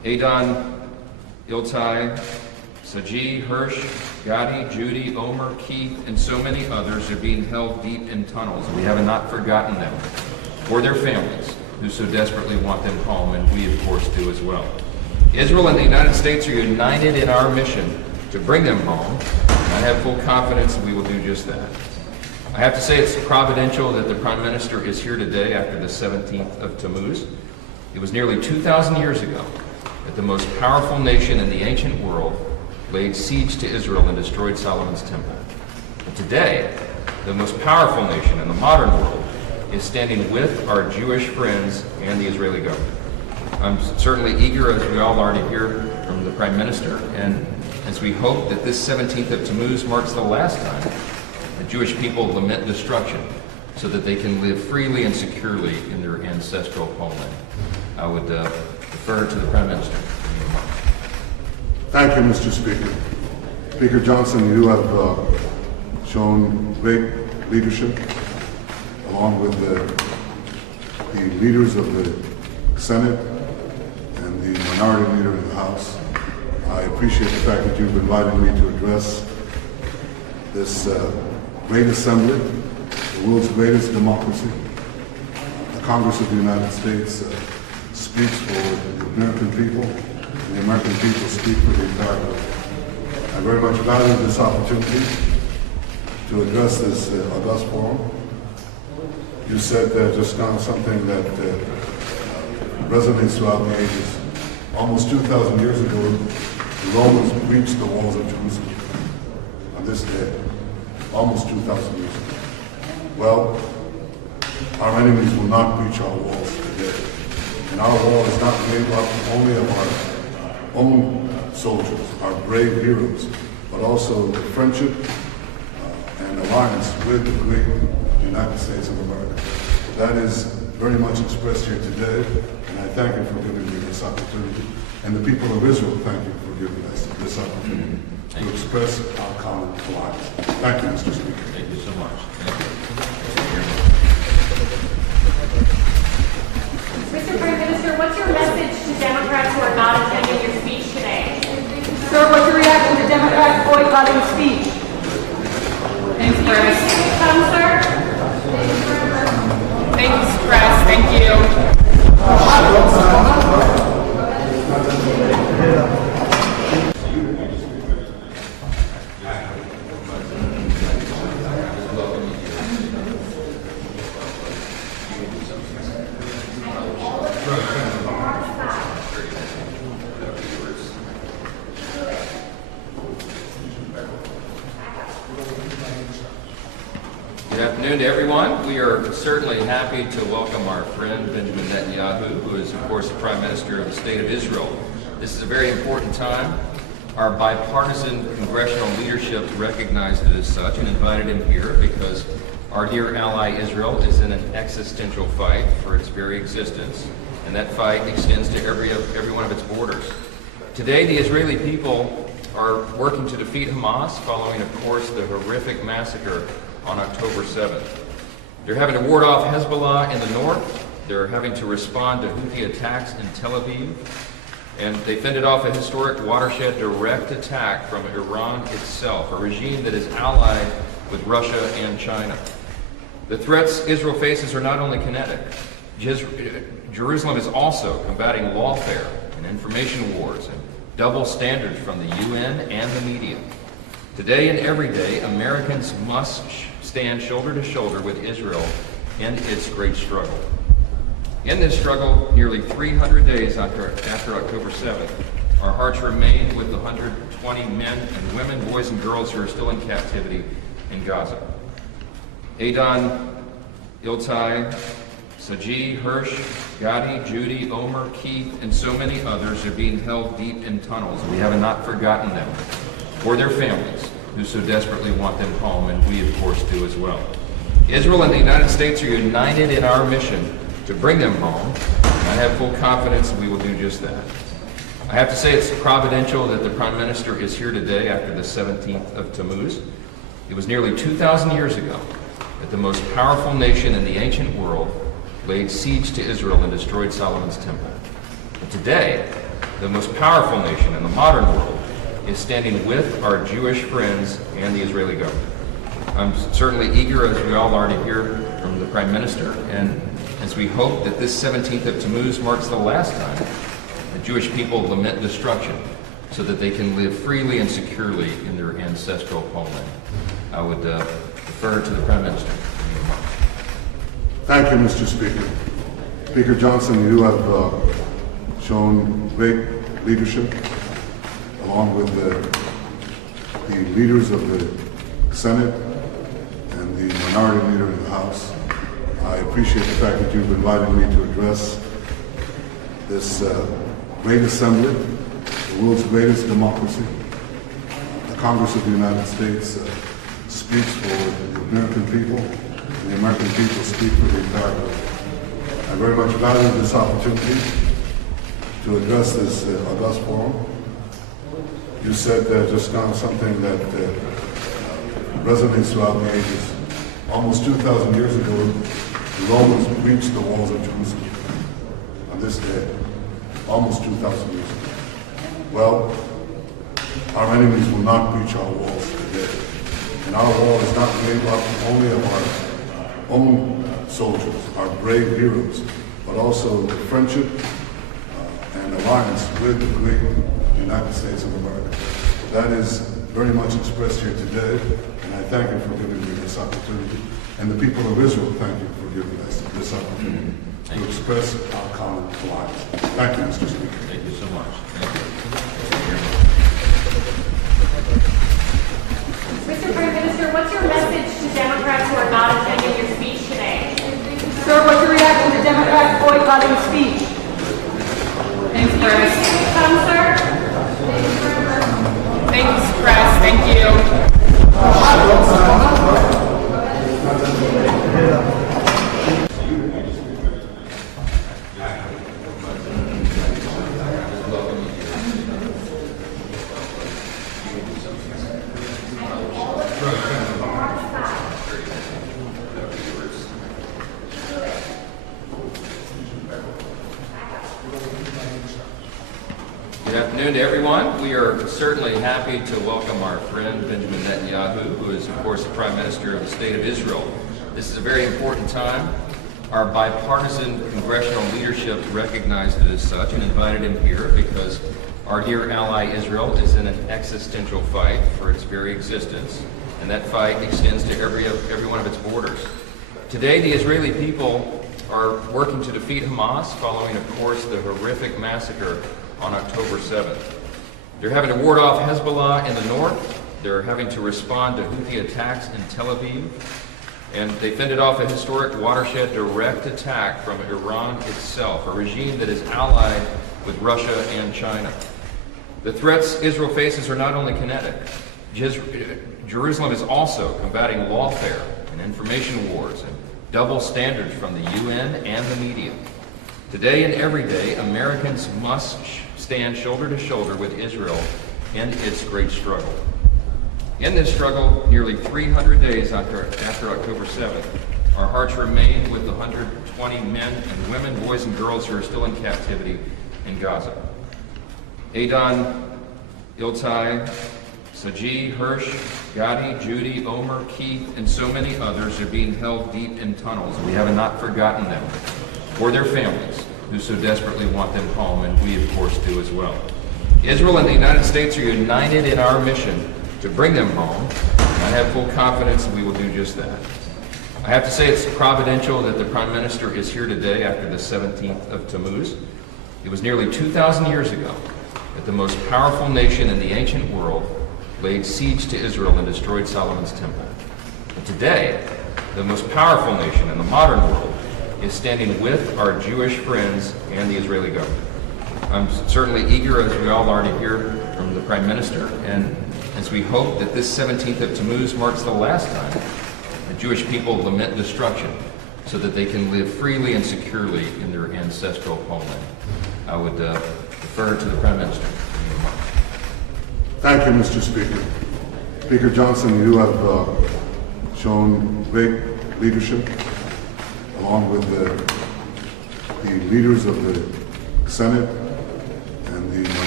Adon, Iltai, Saji, Hirsch, Gadi, Judy, Omer, Keith, and so many others are being held deep in tunnels. We have not forgotten them, or their families, who so desperately want them home, and we, of course, do as well. Israel and the United States are united in our mission to bring them home, and I have full confidence that we will do just that. I have to say it's providential that the Prime Minister is here today after the 17th of Tammuz. It was nearly 2,000 years ago that the most powerful nation in the ancient world laid siege to Israel and destroyed Solomon's temple. And today, the most powerful nation in the modern world is standing with our Jewish friends and the Israeli government. I'm certainly eager, as we all are, to hear from the Prime Minister, and as we hope that this 17th of Tammuz marks the last time the Jewish people lament destruction so that they can live freely and securely in their ancestral homeland. I would defer to the Prime Minister. Thank you, Mr. Speaker. Speaker Johnson, you have shown great leadership, along with the leaders of the Senate and the minority leader in the House. I appreciate the fact that you've invited me to address this great assembly, the world's greatest democracy. The Congress of the United States speaks for the American people, and the American people speak for the entire world. I very much value this opportunity to address this august forum. You said just now something that resonates throughout the ages. Almost 2,000 years ago, the Romans breached the walls of Jerusalem on this day, almost 2,000 years ago. Well, our enemies will not breach our walls today. And our wall is not made up only of our own soldiers, our brave heroes, but also the friendship and alliance with the great United States of America. That is very much expressed here today, and I thank you for giving me this opportunity. And the people of Israel, thank you for giving us this opportunity to express our common alliance. Thank you, Mr. Speaker. Thank you so much. Mr. Prime Minister, what's your message to Democrats who are not attending your speech today? Sir, what's your reaction to Democrats boycotting the speech? Thanks, Chris. Come, sir. Thanks, Chris. Thank you. Good afternoon to everyone. We are certainly happy to welcome our friend Benjamin Netanyahu, who is, of course, the Prime Minister of the State of Israel. This is a very important time. Our bipartisan congressional leadership recognized it as such and invited him here because our dear ally Israel is in an existential fight for its very existence, and that fight extends to every one of its borders. Today, the Israeli people are working to defeat Hamas following, of course, the horrific massacre on October 7th. They're having to ward off Hezbollah in the north. They're having to respond to Houthi attacks in Tel Aviv. And they fended off a historic watershed direct attack from Iran itself, a regime that is allied with Russia and China. The threats Israel faces are not only kinetic. Jerusalem is also combating lawfare and information wars and double standards from the UN and the media. Today and every day, Americans must stand shoulder to shoulder with Israel in its great struggle. In this struggle, nearly 300 days after October 7th, our hearts remain with the 120 men and women, boys and girls who are still in captivity in Gaza. Adon, Iltai, Saji, Hirsch, Gadi, Judy, Omer, Keith, and so many others are being held deep in tunnels. We have not forgotten them, or their families, who so desperately want them home, and we, of course, do as well. Israel and the United States are united in our mission to bring them home, and I have full confidence that we will do just that. I have to say it's providential that the Prime Minister is here today after the 17th of Tammuz. It was nearly 2,000 years ago that the most powerful nation in the ancient world laid siege to Israel and destroyed Solomon's temple. And today, the most powerful nation in the modern world, is standing with our Jewish friends and the Israeli government. I'm certainly eager, as we all are, to hear from the Prime Minister, and as we hope that this 17th of Tammuz marks the last time the Jewish people lament destruction so that they can live freely and securely in their ancestral homeland. I would defer to the Prime Minister. Thank you, Mr. Speaker. Speaker Johnson, you have shown great leadership, along with the leaders of the Senate and the minority leader in the House. I appreciate the fact that you've invited me to address this great assembly, the world's greatest democracy. The Congress of the United States speaks for the American people, and the American people speak for the entire world. I very much value this opportunity to address this august forum. You said just now something that resonates throughout the ages. Almost 2,000 years ago, the Romans breached the walls of Jerusalem. On this day, almost 2,000 years ago. Well, our enemies will not breach our walls today. And our wall is not made up only of our own soldiers, our brave heroes, but also the friendship and alliance with the great United States of America. That is very much expressed here today, and I thank you for giving me this opportunity. And the people of Israel, thank you for giving us this opportunity to express our common alliance. Thank you, Mr. Speaker. Thank you so much. Thank you. Mr. Prime Minister, what's your message to Democrats who are not attending your speech today? Sir, what's your reaction to Democrats boycotting speech? Thanks, You press. appreciate the come, sir? Thanks, press. Thank you. Good afternoon to everyone. We are certainly happy to welcome our friend Benjamin Netanyahu, who is, of course, the Prime Minister of the State of Israel. This is a very important time. Our bipartisan congressional leadership recognized it as such and invited him here because our dear ally Israel is in an existential fight for its very existence, and that fight extends to every one of its borders. Today, the Israeli people are working to defeat Hamas following, of course, the horrific massacre on October 7th. They're having to ward off Hezbollah in the north. They're having to respond to Houthi attacks in Tel Aviv. And they fended off a historic watershed direct attack from Iran itself, a regime that is allied with Russia and China. The threats Israel faces are not only kinetic. Jerusalem is also combating lawfare and information wars and double standards from the UN and the media. Today and every day, Americans must stand shoulder to shoulder with Israel in its great struggle. In this struggle, nearly 300 days after October 7th, our hearts remain with the 120 men and women, boys and girls who are still in captivity in Gaza. Adon, Iltai, Saji, Hirsch, Gadi, Judy, Omer, Keith, and so many others are being held deep in tunnels. We have not forgotten them, or their families, who so desperately want them home, and we, of course, do as well. Israel and the United States are united in our mission to bring them home, and I have full confidence that we will do just that. I have to say it's providential that the Prime Minister is here today after the 17th of Tammuz. It was nearly 2,000 years ago that the most powerful nation in the ancient world laid siege to Israel and destroyed Solomon's temple. And today, the most powerful nation in the modern world is standing with our Jewish friends and the Israeli government. I'm certainly eager, as we all are, to hear from the Prime Minister, and as we hope that this 17th of Tammuz marks the last time the Jewish people lament destruction so that they can live freely and securely in their ancestral homeland. I would defer to the Prime Minister. Thank you, Mr. Speaker. Speaker Johnson, you have shown great leadership, along with the leaders of the Senate and the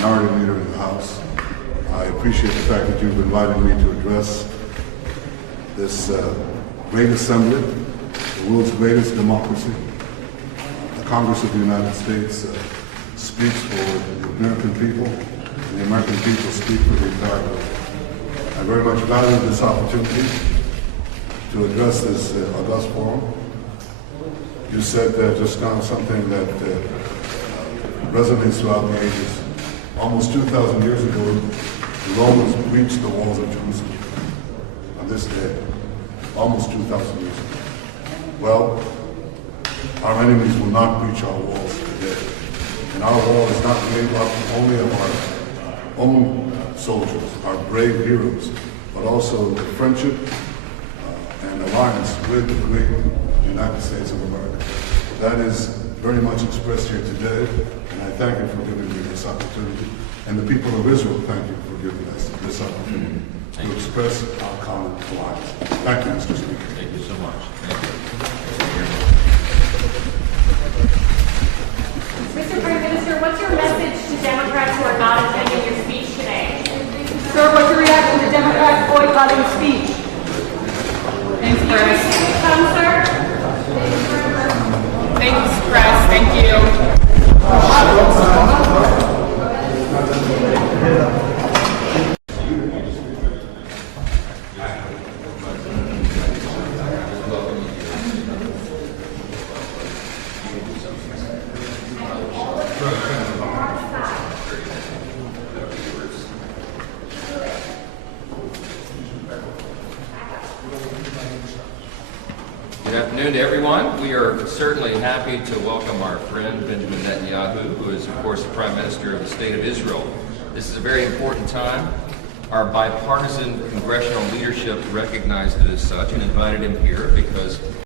minority leader in the House. I appreciate the fact that you've invited me to address this great assembly, the world's greatest democracy. The Congress of the United States speaks for the American people, and the American people speak for the entire world. I very much value this opportunity to address this august forum. You said just now something that resonates throughout the ages. Almost 2,000 years ago, the Romans breached the walls of Jerusalem. On this day, almost 2,000 years ago. Well, our enemies will not breach our walls today. And our wall is not made up only of our own soldiers, our brave heroes, but also the friendship and alliance with the great United States of America. That is very much expressed here today, and I thank you for giving me this opportunity. And the people of Israel thank you for giving us this opportunity to express our common alliance. Thank you, Mr. Speaker. Thank you so much. Thank you. Mr. Prime Minister, what's your message to Democrats who are not attending your speech today? Sir, what's your reaction to Democrats boycotting the speech? Thanks, Do you Chris. wish to come, sir? Thanks, Chris. Thank you. Good afternoon to everyone. We are certainly happy to welcome our friend Benjamin Netanyahu, who is, of course, the Prime Minister of the State of Israel. This is a very important time. Our bipartisan congressional leadership recognized it as such and invited him here because